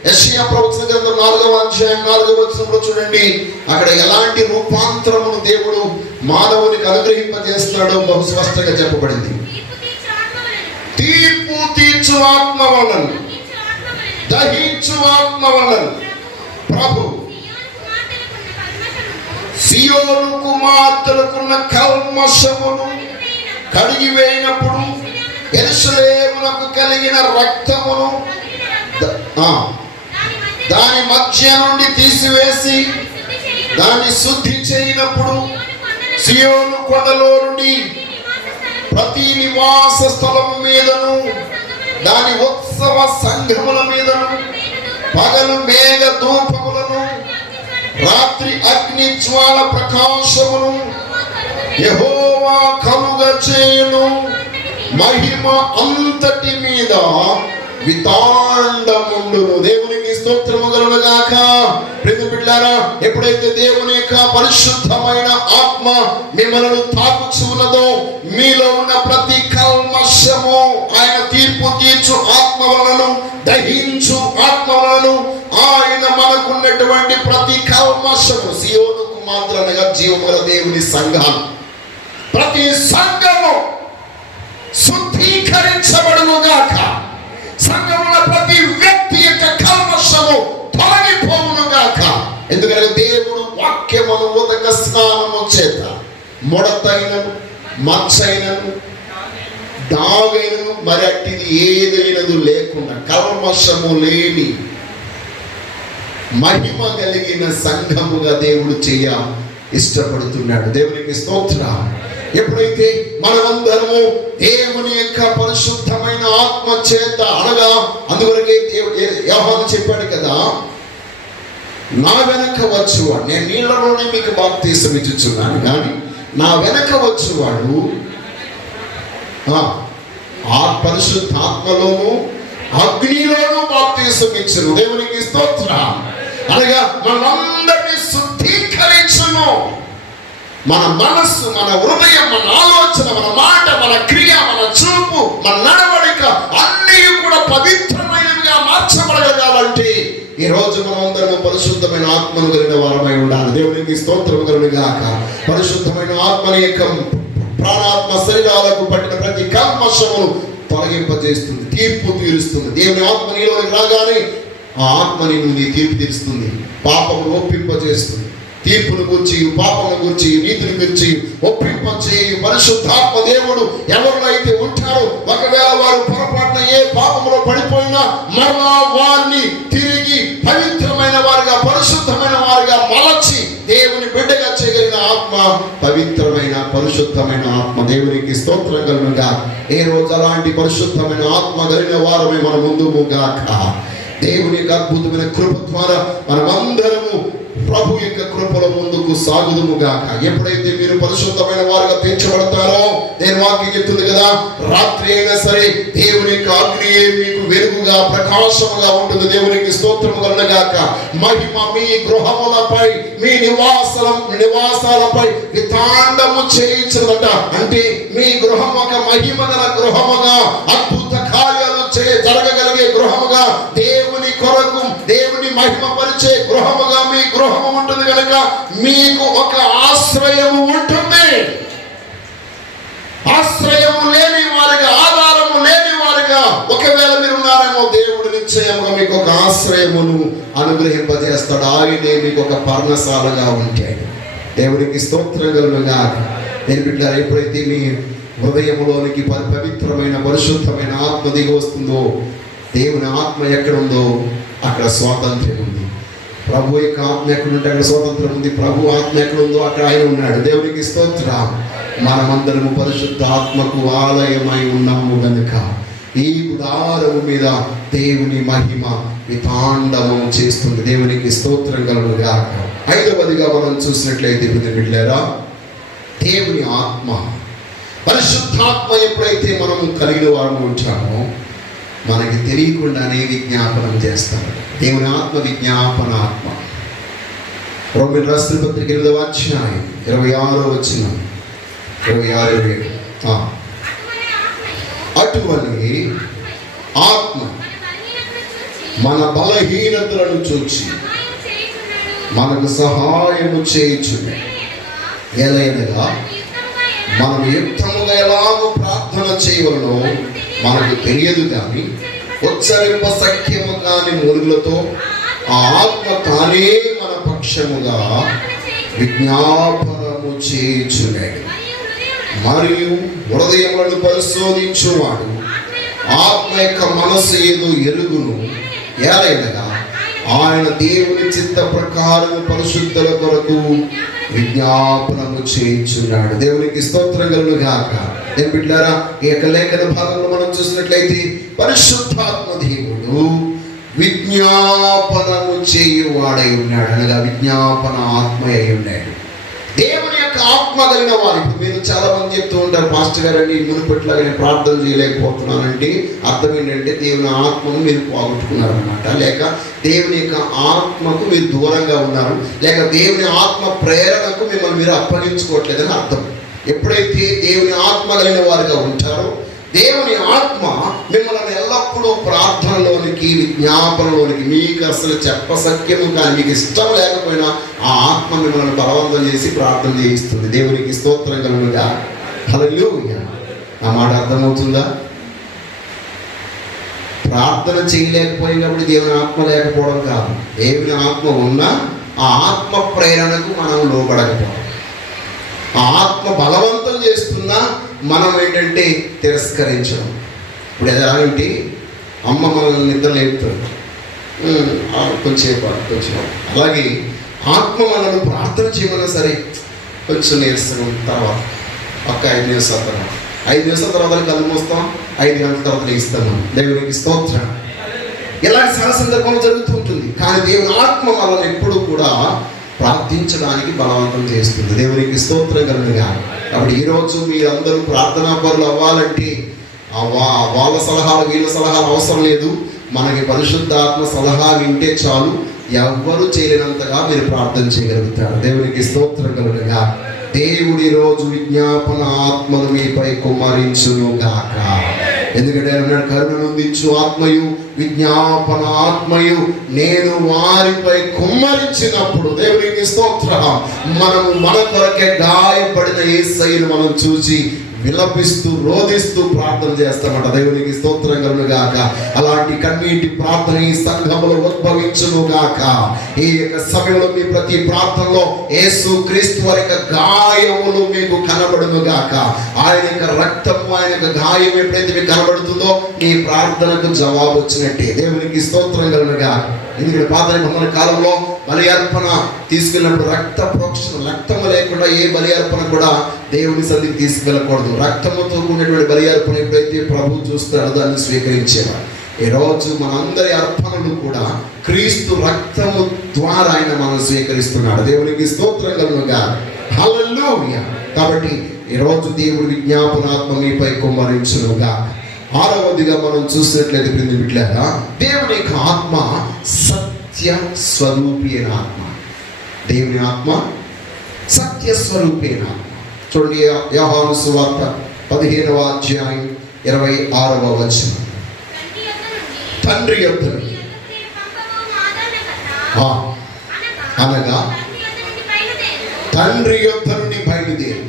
యెషయా ప్రవచన గ్రంథం 4వ అధ్యాయం 4వ వచనంలో చూడండి, అక్కడ ఎలాంటి రూపాంతరమును దేవుడు మానవునికి అనుగ్రహింపజేస్తాడో బహు స్పష్టంగా చెప్పబడింది. తీర్పు తీర్చు ఆత్మ వలన, దహించు ఆత్మ వలన ప్రభు సియోను కుమార్తెలకున్న కల్మషమును కడిగివేయినప్పుడు యెరూషలేమునకు కలిగిన రక్తమును దాని మధ్య నుండి తీసివేసి దాన్ని శుద్ధి చేయనప్పుడు సియోను కొండలో నుండి ప్రతి నివాస స్థలము మీదను దాని ఉత్సవ సంఘముల మీదను పగలు మేఘ ధూపములను రాత్రి అగ్ని జ్వాల ప్రకాశమును యెహోవా కలుగజేయును. మహిమ అంతటి మీద వితాండముండును. దేవునికి స్తోత్రము కలుగుగాక. ప్రియమిత్రులారా, ఎప్పుడైతే దేవుని యొక్క పరిశుద్ధమైన ఆత్మ మిమ్మల్ని తాకుచున్నదో, మీలో ఉన్న ప్రతి కల్మషము ఆయన తీర్పు తీర్చు ఆత్మ వలన, దహించు ఆత్మ వలన, ఆయన మనకున్నటువంటి ప్రతి కల్మషము, సియోను కుమార్తెలనగా జీవముల దేవుని సంఘం, ప్రతి సంఘము శుద్ధీకరించబడునుగాక. సంఘముల ప్రతి వ్యక్తి యొక్క కల్మషము తొలగిపోవునుగాక. ఎందుకంటే దేవుడు వాక్యమును ఉదక స్నానము చేత ముడతైనను, మచ్చైనను, దాగైనను, మరి అట్టిది ఏదైనది లేకుండా కల్మషము లేని మహిమ కలిగిన సంఘముగా దేవుడు చేయ ఇష్టపడుతున్నాడు. దేవునికి స్తోత్రం. ఎప్పుడైతే మనమందరము దేవుని యొక్క పరిశుద్ధమైన ఆత్మ చేత, అనగా అందువరకే యోహాను చెప్పాడు కదా, నా వెనక వచ్చేవాడు, నేను నీళ్ళలోనే మీకు బాప్తీసం ఇచ్చుచున్నాను, కానీ నా వెనక వచ్చేవాడు ఆ పరిశుద్ధాత్మలోను అగ్నిలోను బాప్తీసం ఇచ్చును. దేవునికి స్తోత్రం. అనగా మనందరినీ శుద్ధీకరించును. మన మనస్సు, మన హృదయం, మన ఆలోచన, మన మాట, మన క్రియ, మన చూపు, మన నడవడిక అన్నీ కూడా పవిత్రమైనవిగా మార్చబడగలగాలంటే ఈ రోజు మనం అందరము పరిశుద్ధమైన ఆత్మను కలిగిన వారమై ఉండాలి. దేవునికి స్తోత్రము కలుగును గాక. పరిశుద్ధమైన ఆత్మని యొక్క ప్రాణాత్మ శరీరాలకు పట్టిన ప్రతి కల్మషమును తొలగింపజేస్తుంది, తీర్పు తీరుస్తుంది. దేవుని ఆత్మ నీలోకి రాగానే ఆ ఆత్మని నీ తీర్పు తీరుస్తుంది, పాపమును ఒప్పింపజేస్తుంది. తీర్పును గురించి, పాపమును గురించి, నీతిని గురించి ఒప్పింపచేయు పరిశుద్ధాత్మ దేవుడు ఎవరినైతే ఉంటారో, ఒకవేళ వారు పొరపాటున ఏ పాపములో పడిపోయినా మరలా వారిని తిరిగి పవిత్రమైన వారుగా, పరిశుద్ధమైన వారుగా మలచి దేవుని బిడ్డగా చేయగలిగిన ఆత్మ పవిత్రమైన పరిశుద్ధమైన ఆత్మ. దేవునికి స్తోత్రం కలుగునుగా. ఏ రోజు అలాంటి పరిశుద్ధమైన ఆత్మ కలిగిన వారమే మన ముందుము గాక. దేవుని యొక్క అద్భుతమైన కృప ద్వారా మనమందరము ప్రభు యొక్క కృపలో ముందుకు సాగుదుము గాక. ఎప్పుడైతే మీరు పరిశుద్ధమైన వారుగా తీర్చబడతారో, నేను వాక్యం చెప్తుంది కదా, రాత్రి అయినా సరే దేవుని యొక్క అగ్నియే మీకు వెలుగుగా, ప్రకాశముగా ఉంటుంది. దేవునికి స్తోత్రము కలుగును గాక. మహిమ మీ గృహములపై, మీ నివాసాలపై వితాండము చేయించుదట. అంటే మీ గృహం ఒక మహిమ గల గృహముగా, అద్భుత కార్యాలు జరగగలిగే గృహముగా, దేవుని కొరకు దేవుని మహిమపరిచే గృహముగా మీ గృహము ఉంటుంది కనుక మీకు ఒక ఆశ్రయము ఉంటుంది. ఆశ్రయము లేని వారిగా, ఆధారము లేని వారిగా ఒకవేళ మీరు ఉన్నారేమో, దేవుడు నిశ్చయముగా మీకు ఒక ఆశ్రయమును అనుగ్రహింపజేస్తాడు. ఆయనే మీకు ఒక పర్ణశాలగా ఉంటాడు. దేవునికి స్తోత్రం కలుగును గాక. నేను బిడ్డలారా, ఎప్పుడైతే మీ హృదయంలోనికి పవిత్రమైన పరిశుద్ధమైన ఆత్మ దిగి వస్తుందో, దేవుని ఆత్మ ఎక్కడుందో అక్కడ స్వాతంత్ర్యం ఉంది. ప్రభు యొక్క ఆత్మ ఎక్కడుంటే అక్కడ స్వాతంత్రం ఉంది. ప్రభు ఆత్మ ఎక్కడుందో అక్కడ ఆయన ఉన్నాడు. దేవునికి స్తోత్రం. మనమందరము పరిశుద్ధ ఆత్మకు ఆలయమై ఉన్నాము గనుక ఈ గుడారము మీద దేవుని మహిమ వితాండవం చేస్తుంది. దేవునికి స్తోత్రం కలుగును గాక. ఐదవదిగా మనం చూసినట్లయితే బిడ్డలారా, దేవుని ఆత్మ, పరిశుద్ధాత్మ ఎప్పుడైతే మనము కలిగిన వారము ఉంటామో మనకి తెలియకుండానే విజ్ఞాపనం చేస్తాడు. దేవుని ఆత్మ విజ్ఞాపన ఆత్మ. రోమీయులకు రాసిన పత్రిక 8వ అధ్యాయం 26వ వచనం, 26:27. అటువంటి ఆత్మ మన బలహీనతలను చూచి మనకు సహాయము చేయుచున్నాడు. ఎలైనగా మనం యుక్తముగా ఎలాగో ప్రార్థన చేయవలనో మనకు తెలియదు, కానీ ఉచ్చరింప సఖ్యము కాని మూలుగులతో ఆ ఆత్మ తానే మన పక్షముగా విజ్ఞాపనము చేయుచున్నాడు. మరియు హృదయములను పరిశోధించువాడు ఆత్మ యొక్క మనస్సు ఏదో ఎరుగును. ఎలైనగా ఆయన దేవుని చిత్త ప్రకారం పరిశుద్ధుల కొరకు విజ్ఞాపనము చేయించున్నాడు. దేవునికి స్తోత్రం కలుగును గాక. నేను బిడ్డలారా, ఈ యొక్క లేఖన భాగంలో మనం చూసినట్లయితే పరిశుద్ధాత్మ దేవుడు విజ్ఞాపనము చేయువాడై ఉన్నాడు, అనగా విజ్ఞాపన ఆత్మ అయి ఉన్నాడు. దేవుని యొక్క ఆత్మ కలిగిన వారు, ఇప్పుడు మీరు చాలా మంది చెప్తూ ఉంటారు, పాస్టర్ గారు అండి మునుపట్లాగా నేను ప్రార్థన చేయలేకపోతున్నానంటే అర్థం ఏంటంటే దేవుని ఆత్మను మీరు పోగొట్టుకున్నారనమాట, లేక దేవుని యొక్క ఆత్మకు మీరు దూరంగా ఉన్నారు, లేక దేవుని ఆత్మ ప్రేరణకు మిమ్మల్ని మీరు అప్పగించుకోవట్లేదని అర్థం. ఎప్పుడైతే దేవుని ఆత్మ కలిగిన వారుగా ఉంటారో దేవుని ఆత్మ మిమ్మల్ని ఎల్లప్పుడూ ప్రార్థనలోనికి, విజ్ఞాపనలోనికి, మీకు అసలు చెప్పసఖ్యము కానీ మీకు ఇష్టం లేకపోయినా ఆ ఆత్మ మిమ్మల్ని బలవంతం చేసి ప్రార్థన చేయిస్తుంది. దేవునికి స్తోత్రం కలుగునుగా. హల్లెలూయా. నా మాట అర్థమవుతుందా? ప్రార్థన చేయలేకపోయినప్పుడు దేవుని ఆత్మ లేకపోవడం కాదు, దేవుని ఆత్మ ఉన్నా ఆ ఆత్మ ప్రేరణకు మనం లోబడకపోవడం. ఆ ఆత్మ బలవంతం చేస్తున్నా మనం ఏంటంటే తిరస్కరించడం. ఇప్పుడు ఎలాగంటే అమ్మ మనల్ని నిద్ర లేపుతుంది, కొంచెం అలాగే ఆత్మ మనల్ని ప్రార్థన చేయమన్నా సరే కొంచెం నీరసం, తర్వాత ఒక 5 నిమిషాల తర్వాత 5 నిమిషాల తర్వాత కళ్ళు మూస్తాం, 5 గంటల తర్వాత లేస్తాము. దేవునికి స్తోత్రం. ఇలాంటి చాలా సందర్భంలో జరుగుతూ ఉంటుంది. కానీ దేవుని ఆత్మ మనల్ని ఎప్పుడు కూడా ప్రార్థించడానికి బలవంతం చేస్తుంది. దేవునికి స్తోత్రం కలుగునుగా. కాబట్టి ఈరోజు మీరందరూ ప్రార్థనా పరులు అవ్వాలంటే వాళ్ళ సలహాలు వీళ్ళ సలహాలు అవసరం లేదు. మనకి పరిశుద్ధాత్మ సలహా వింటే చాలు, ఎవ్వరు చేయలేనంతగా మీరు ప్రార్థన చేయగలుగుతారు. దేవునికి స్తోత్రం కలుగుగా. దేవుడి రోజు విజ్ఞాపన ఆత్మను మీపై కుమ్మరించును గాక. ఎందుకంటే అన్నాడు, కరుణనుందించు ఆత్మయు విజ్ఞాపన ఆత్మయు నేను వారిపై కుమ్మరించినప్పుడు. దేవునికి స్తోత్రం. మనము మన కొరకే గాయపడిన యేసయ్యను మనం చూసి విలపిస్తూ రోధిస్తూ ప్రార్థన చేస్తామట. దేవునికి స్తోత్రం కలుగును గాక. అలాంటి కన్నీటి ప్రార్థన ఈ సంఘములో ఉద్భవించును గాక. ఈ యొక్క సమయంలో మీ ప్రతి ప్రార్థనలో యేసు క్రీస్తు వారి యొక్క గాయములు మీకు కనబడును గాక. ఆయన యొక్క రక్తము, ఆయన యొక్క గాయం ఎప్పుడైతే మీకు కనబడుతుందో మీ ప్రార్థనకు జవాబు వచ్చినట్టే. దేవునికి స్తోత్రం కలుగును గాక. ఎందుకంటే పాత నిబంధన కాలంలో బలి అర్పణ తీసుకెళ్ళినప్పుడు రక్త ప్రోక్షణ, రక్తము లేకుండా ఏ బలి అర్పణ కూడా దేవుని సన్నిధికి తీసుకెళ్ళకూడదు. రక్తముతో కూడినటువంటి బలి అర్పణ ఎప్పుడైతే ప్రభు చూస్తాడో దాన్ని స్వీకరించేవాడు. ఈరోజు మనందరి అర్పణలు కూడా క్రీస్తు రక్తము ద్వారా ఆయన మనం స్వీకరిస్తున్నాడు. దేవునికి స్తోత్రం కలుగునుగా. హల్లెలూయా. కాబట్టి ఈరోజు దేవుడి విజ్ఞాపనాత్మ మీపై కుమ్మరించునుగా. ఆరవదిగా మనం చూసినట్లయితే క్రింది బిడ్డలారా, దేవుని యొక్క ఆత్మ సత్య స్వరూపి అయిన ఆత్మ. దేవుని ఆత్మ సత్య స్వరూపి అయిన ఆత్మ. చూడండి, యోహాను సువార్త 15వ అధ్యాయం 26వ వచనం. తండ్రి యొద్ద నుండి అనగా తండ్రి యొద్ద నుండి బయలుదేరి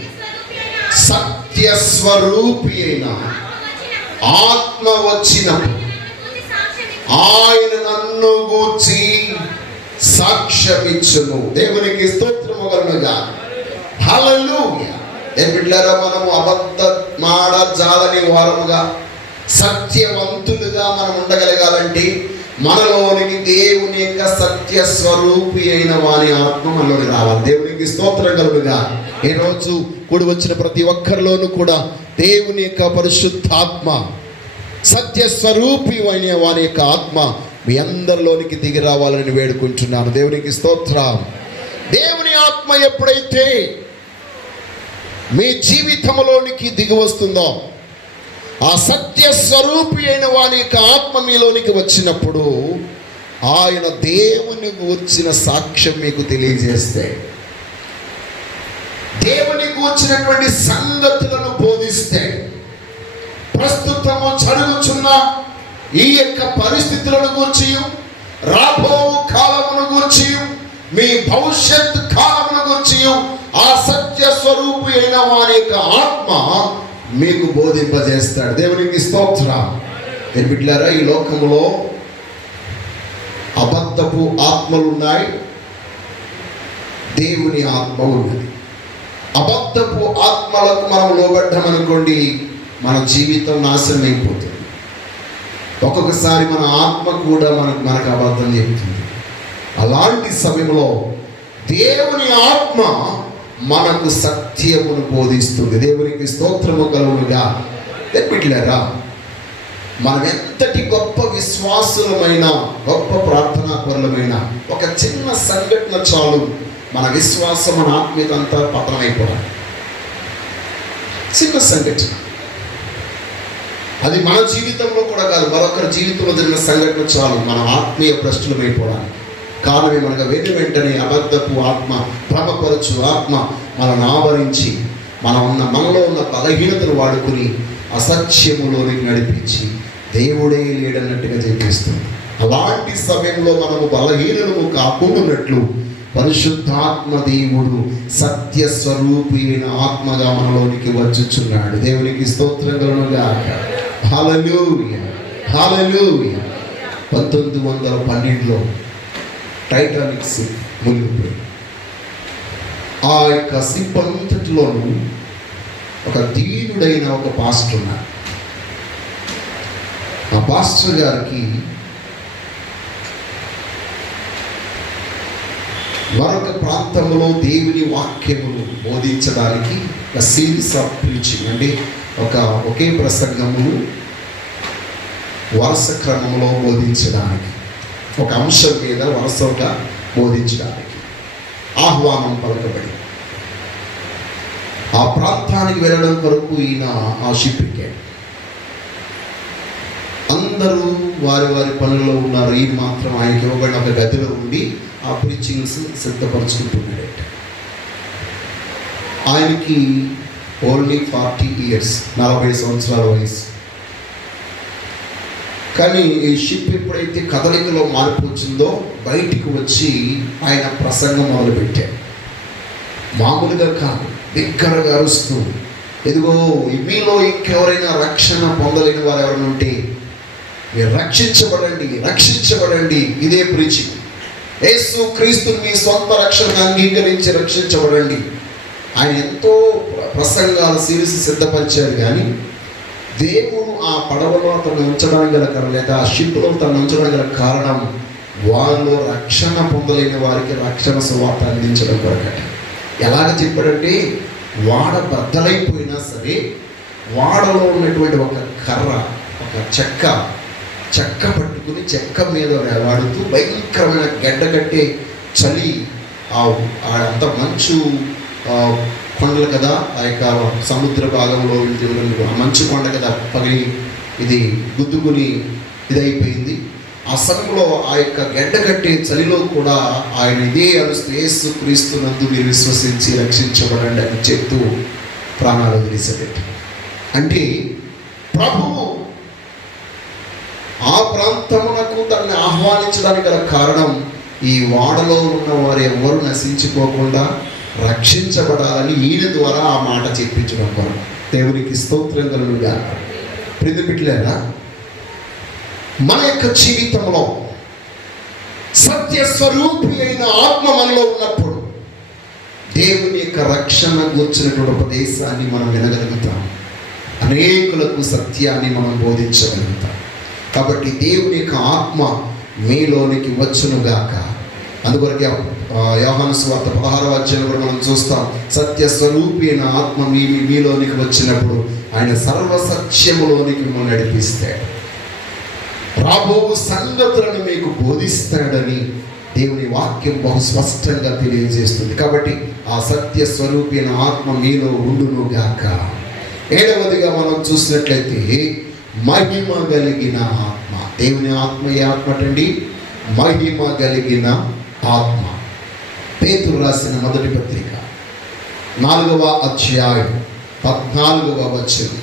సత్య స్వరూపి అయిన ఆత్మ వచ్చినప్పుడు ఆయన నన్ను గూర్చి సాక్ష్యమిచ్చును. దేవునికి స్తోత్రము కలుగునుగా. హల్లెలూయా. బిడ్డలారా, మనము అబద్ధమాడ జాలని వారముగా సత్యవంతులుగా మనం ఉండగలగాలంటే మనలోనికి దేవుని యొక్క సత్య స్వరూపి అయిన వారి ఆత్మ మనలోకి రావాలి. దేవునికి స్తోత్రం కలుగునుగా. ఈరోజు కూడి వచ్చిన ప్రతి ఒక్కరిలోనూ కూడా దేవుని యొక్క పరిశుద్ధాత్మ, సత్య స్వరూపి అయిన వారి యొక్క ఆత్మ మీ అందరిలోనికి దిగి రావాలని వేడుకుంటున్నాను. దేవునికి స్తోత్రం. దేవుని ఆత్మ ఎప్పుడైతే మీ జీవితంలోనికి దిగి వస్తుందో, ఆ సత్య స్వరూపి అయిన వారి యొక్క ఆత్మ మీలోనికి వచ్చినప్పుడు ఆయన దేవుని గూర్చిన సాక్ష్యం మీకు తెలియజేస్తే, దేవుని గూర్చినటువంటి సంగతులను బోధిస్తే, ప్రస్తుతము జరుగుతున్న ఈ యొక్క పరిస్థితులను గూర్చి, రాబో కాలమును గూర్చి, మీ భవిష్యత్ కాలమును గూర్చి ఆ సత్య స్వరూపి అయిన వారి యొక్క ఆత్మ మీకు బోధింపజేస్తాడు. దేవునికి స్తోత్రం. బిడ్డలారా, ఈ లోకములో అబద్ధపు ఆత్మలు ఉన్నాయి, దేవుని ఆత్మ ఉన్నది. అబద్ధపు ఆత్మలకు మనం లోబడ్డామనుకోండి, మన జీవితం నాశనం అయిపోతుంది. ఒక్కొక్కసారి మన ఆత్మ కూడా మనకు అబద్ధం చెప్తుంది. అలాంటి సమయంలో దేవుని ఆత్మ మనకు సత్యమును బోధిస్తుంది. దేవునికి స్తోత్రము కలుగునుగా. బిడ్డలారా, మనం ఎంతటి గొప్ప విశ్వాసులమైన, గొప్ప ప్రార్థనాపరులమైన ఒక చిన్న సంఘటన చాలు మన విశ్వాసం, మన ఆత్మీయత అంతా పతనమైపోవాలి. చిన్న సంఘటన, అది మన జీవితంలో కూడా కాదు, మరొకరి జీవితంలో జరిగిన సంఘటన చాలు మన ఆత్మీయ భ్రష్టులమైపోవడానికి. కారణం ఏమనగా వెంటనే అబద్ధపు ఆత్మ, భ్రమపరచు ఆత్మ మనల్ని ఆవరించి మనలో ఉన్న బలహీనతను వాడుకుని అసత్యములోనికి నడిపించి దేవుడే లేడన్నట్టుగా చెప్పిస్తుంది. అలాంటి సమయంలో మనము బలహీనము కాకుండాన్నట్లు పరిశుద్ధాత్మ దేవుడు సత్య స్వరూపి అయిన ఆత్మగా మనలోనికి వచ్చుచున్నాడు. దేవునికి స్తోత్రం కలుగునుగా. హల్లెలూయా, హల్లెలూయా. 1912లో టైటానిక్ షిప్ మునిగిపోయింది. ఆ యొక్క షిప్ అంతటిలోనూ ఒక దీనుడైన ఒక పాస్టర్ ఉన్నారు. ఆ పాస్టర్ గారికి మరొక ప్రాంతంలో దేవుని వాక్యమును బోధించడానికి ఒక సిరీస్ ఆఫ్ ప్రీచింగ్, అంటే ఒకే ప్రసంగమును వరుస క్రమంలో బోధించడానికి, ఒక అంశం మీద వరుసగా బోధించడానికి ఆహ్వానం పలకబడి ఆ ప్రాంతానికి వెళ్ళడం కొరకు ఈయన ఆ షిప్ ఎక్కాడు. అందరూ వారి వారి పనుల్లో ఉన్నారు. ఈ మాత్రం ఆయనకి ఇవ్వబడిన ఒక గదిలో ఉండి ఆ ప్రీచింగ్స్ సిద్ధపరచుకుంటున్నాడట. ఆయనకి ఓన్లీ 40 years, 40 సంవత్సరాల వయసు. కానీ ఈ షిప్ ఎప్పుడైతే కదలికలో మార్పు వచ్చిందో బయటికి వచ్చి ఆయన ప్రసంగం మొదలుపెట్టాడు. మామూలుగా కాదు, బిగ్గరగా అరుస్తూ, ఎదుగో మీలో ఇంకెవరైనా రక్షణ పొందలేని వారు ఎవరైనా ఉంటే మీరు రక్షించబడండి, రక్షించబడండి. ఇదే ప్రీచింగ్. యేసు క్రీస్తుని మీ సొంత రక్షణగా అంగీకరించి రక్షించబడండి. ఆయన ఎంతో ప్రసంగాలు సిరీస్ సిద్ధపరిచాడు. కానీ దేవుడు ఆ పడవలో తను ఉంచడానికి గల కారణం, లేదా ఆ షిప్లో తను ఉంచడానికి గల కారణం, వాళ్ళు రక్షణ పొందలేని వారికి రక్షణ సువార్త అందించడం కొరకట. ఎలాగ చెప్పాడంటే, వాడ బద్దలైపోయినా సరే వాడలో ఉన్నటువంటి ఒక కర్ర, ఒక చెక్క పట్టుకుని చెక్క మీద వేలాడుతూ భయంకరమైన గడ్డ కట్టే చలి, అంత మంచు కొండలు కదా, ఆ యొక్క సముద్ర భాగంలో మంచు కొండ కదా పగిలి ఇది గుద్దుకుని ఇదైపోయింది. ఆ సమయంలో ఆ యొక్క గడ్డ కట్టే చలిలో కూడా ఆయన ఇదే అరుస్తూ, యేసు క్రీస్తునందు మీరు విశ్వసించి రక్షించబడండి అని చెప్తూ ప్రాణాలు వదిలేసేటట్టు. అంటే ప్రభువు ఆ ప్రాంతమునకు తనని ఆహ్వానించడానికి గల కారణం, ఈ వాడలో ఉన్న వారు ఎవరు నశించిపోకుండా రక్షించబడాలని ఈయన ద్వారా ఆ మాట చెప్పించడం కొరకు. దేవునికి స్తోత్రం కలుగుగా. ప్రియమిత్రులారా, మన యొక్క జీవితంలో సత్య స్వరూపి అయిన ఆత్మ మనలో ఉన్నప్పుడు దేవుని యొక్క రక్షణ గురించినటువంటి ఉపదేశాన్ని మనం వినగలుగుతాం. అనేకులకు సత్యాన్ని మనం బోధించగలుగుతాం. కాబట్టి దేవుని యొక్క ఆత్మ మీలోనికి వచ్చునుగాక. అందుకొరకే యోహాను సువార్త 16వ అధ్యాయంలో మనం చూస్తాం, సత్య స్వరూపి అయిన ఆత్మ మీలోనికి వచ్చినప్పుడు ఆయన సర్వసత్యములోనికి మిమ్మల్ని నడిపిస్తాడు, రాబో సంగతులను మీకు బోధిస్తాడని దేవుని వాక్యం బహు స్పష్టంగా తెలియజేస్తుంది. కాబట్టి ఆ సత్య స్వరూపి అయిన ఆత్మ మీలో ఉండునుగాక. 7వదిగా మనం చూసినట్లయితే మహిమ కలిగిన ఆత్మ. దేవుని ఆత్మ ఏ ఆత్మ అండి? మహిమ కలిగిన ఆత్మ. పేతురు రాసిన మొదటి పత్రిక 4వ అధ్యాయం 14వ వచనం,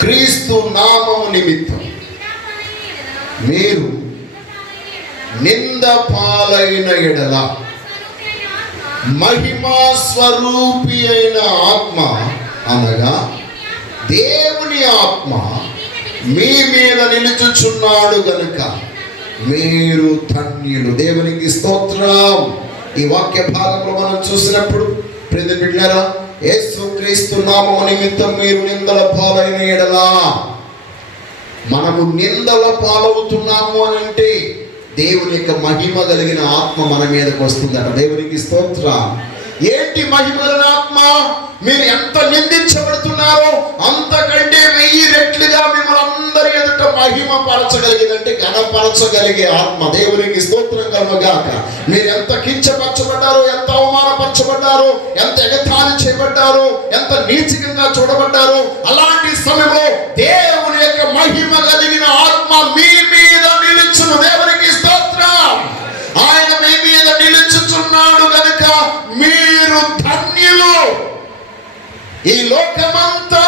క్రీస్తు నామము నిమిత్తం మీరు నింద పాలైన ఎడల మహిమా స్వరూపి అయిన ఆత్మ అనగా దేవుని ఆత్మ మీ మీద నిలుచుచున్నాడు గనుక మీరు ధన్యులు. దేవునికి స్తోత్రం. ఈ వాక్య భాగంలో మనం చూసినప్పుడు ప్రియమిత్రులారా, యేసు క్రీస్తు నామము నిమిత్తం మీరు నిందల పాలైన ఎడల, మనము నిందల పాలవుతున్నాము అని అంటే దేవుని యొక్క మహిమ కలిగిన ఆత్మ మన మీదకి వస్తుందట. దేవునికి స్తోత్రం. ఏంటి మహిమ కలిగిన ఆత్మ? మీరు ఎంత నిందించబడుతున్నారో అంతకంటే 1000 రెట్లుగా మిమ్మల్ని అందరి ఎదుట మహిమ పరచగలిగిందంటే ఘనపరచగలిగే ఆత్మ. దేవునికి స్తోత్రం కలుగుగాక. మీరు ఎంత కించపరచబడ్డారో, ఎంత అవమానపరచబడ్డారో, ఎంత ఎగతాళి చేయబడ్డారో, ఎంత నీచకంగా చూడబడ్డారో, అలాంటి సమయంలో దేవుని యొక్క మహిమ కలిగిన ఆత్మ మీ మీద నిలుచును. దేవునికి స్తోత్రం. ఆయన మీ మీద నిలుచుచున్నాడు కనుక మీరు ధన్యులు. ఈ లోకమంతా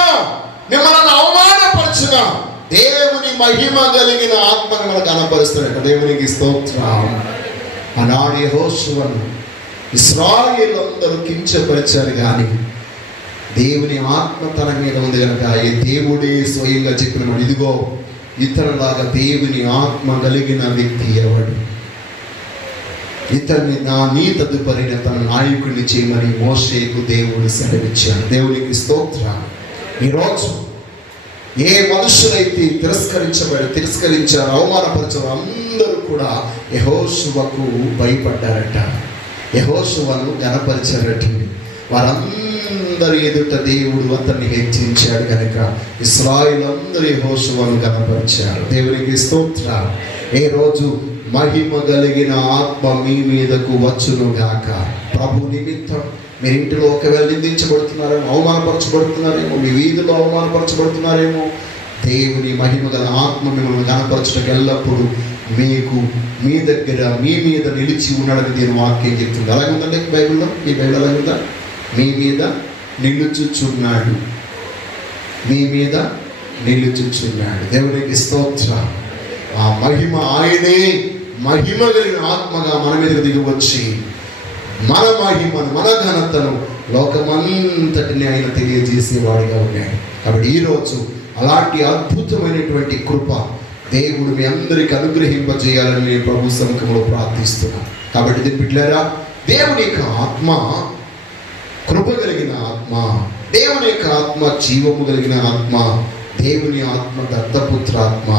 మిమ్మల్ని అవమానపరచిన దేవుని మహిమ కలిగిన ఆత్మను మనకు కనపరుస్తున్నాడు. దేవునికి స్తోత్రం. ఆనాడు యెహోషువను ఇశ్రాయేలందరూ కించపరిచారు, కానీ దేవుని ఆత్మ తన మీద ఉంది కనుక ఈ దేవుడే స్వయంగా చెప్పిన, ఇదిగో ఇతరులాగా దేవుని ఆత్మ కలిగిన వ్యక్తి ఎవడు, ఇతన్ని నీ తదుపరి తన నాయకుడిని చేయమని మోషేకు దేవుడు సెలవిచ్చాడు. దేవునికి స్తోత్రం. ఈరోజు ఏ మనుషులైతే తిరస్కరించారు, అవమానపరిచారు, అందరూ కూడా యెహోషువకు భయపడ్డారట, యెహోషువను ఘనపరిచారట. వారందరి ఎదుట దేవుడు అతన్ని హెచ్చించాడు కనుక ఇశ్రాయేలందరూ యెహోషువను ఘనపరిచారు. దేవునికి స్తోత్రం. ఏ రోజు మహిమ కలిగిన ఆత్మ మీ మీదకు వచ్చునుగాక. ప్రభు నిమిత్తం మీరు ఇంటిలో ఒకవేళ నిందించబడుతున్నారేమో, అవమానపరచబడుతున్నారేమో, మీ వీధిలో అవమానపరచబడుతున్నారేమో, దేవుని మహిమ గల ఆత్మ మిమ్మల్ని కనపరచడానికి ఎల్లప్పుడూ మీకు మీ దగ్గర మీ మీద నిలిచి ఉన్నాడని నేను వాక్యం చెప్తుంది. అలాగే ఉందండి బైబిల్లో, ఈ బైబిల్ అలాగే ఉందా? మీ మీద నిలుచుచున్నాడు, మీ మీద నిలుచుచున్నాడు. దేవునికి స్తోత్రం. ఆ మహిమ ఆయనే మహిమ కలిగిన ఆత్మగా మన మీదకి దిగి వచ్చి మన మహిమను మన ఘనతను లోకమంతటిని ఆయన తెలియజేసేవాడిగా ఉన్నాడు. కాబట్టి ఈరోజు అలాంటి అద్భుతమైనటువంటి కృప దేవుడు మీ అందరికీ అనుగ్రహింపజేయాలని నేను ప్రభు సముఖంలో ప్రార్థిస్తున్నాను. కాబట్టి దీని బిడ్డలారా, దేవుని యొక్క ఆత్మ కృప కలిగిన ఆత్మ, దేవుని యొక్క ఆత్మ జీవము కలిగిన ఆత్మ, దేవుని ఆత్మ దత్తపుత్రాత్మ,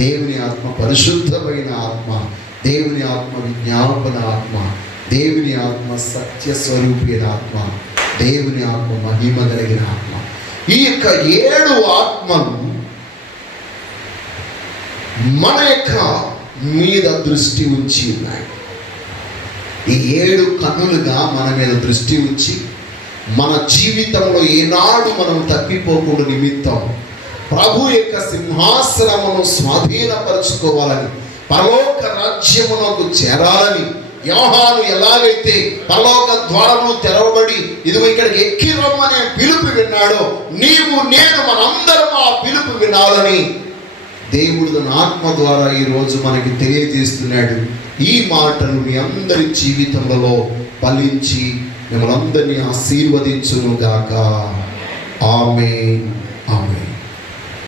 దేవుని ఆత్మ పరిశుద్ధమైన ఆత్మ, దేవుని ఆత్మ విజ్ఞాపన ఆత్మ, దేవుని ఆత్మ సత్య స్వరూపైన ఆత్మ, దేవుని ఆత్మ మహిమ కలిగిన ఆత్మ. ఈ యొక్క 7 ఆత్మలు మన యొక్క మీద దృష్టి ఉంచి ఉన్నాయి. ఈ 7 కన్నులుగా మన మీద దృష్టి ఉంచి మన జీవితంలో ఏనాడు మనం తప్పిపోకుండా నిమిత్తం ప్రభు యొక్క సింహాసనమును స్వాధీనపరచుకోవాలని, పరలోక రాజ్యమునకు చేరాలని, యోహాను ఎలాగైతే పరలోక ద్వారములు తెరవబడి ఇదిగో ఇక్కడికి ఎక్కి రమ్మనే పిలుపు విన్నాడో, నీవు నేను మనందరం ఆ పిలుపు వినాలని దేవుడు తన ఆత్మ ద్వారా ఈరోజు మనకి తెలియజేస్తున్నాడు. ఈ మాటలు మీ అందరి జీవితంలో ఫలించి మిమ్మల్ని అందరినీ ఆశీర్వదించును గాక. ఆమేన్.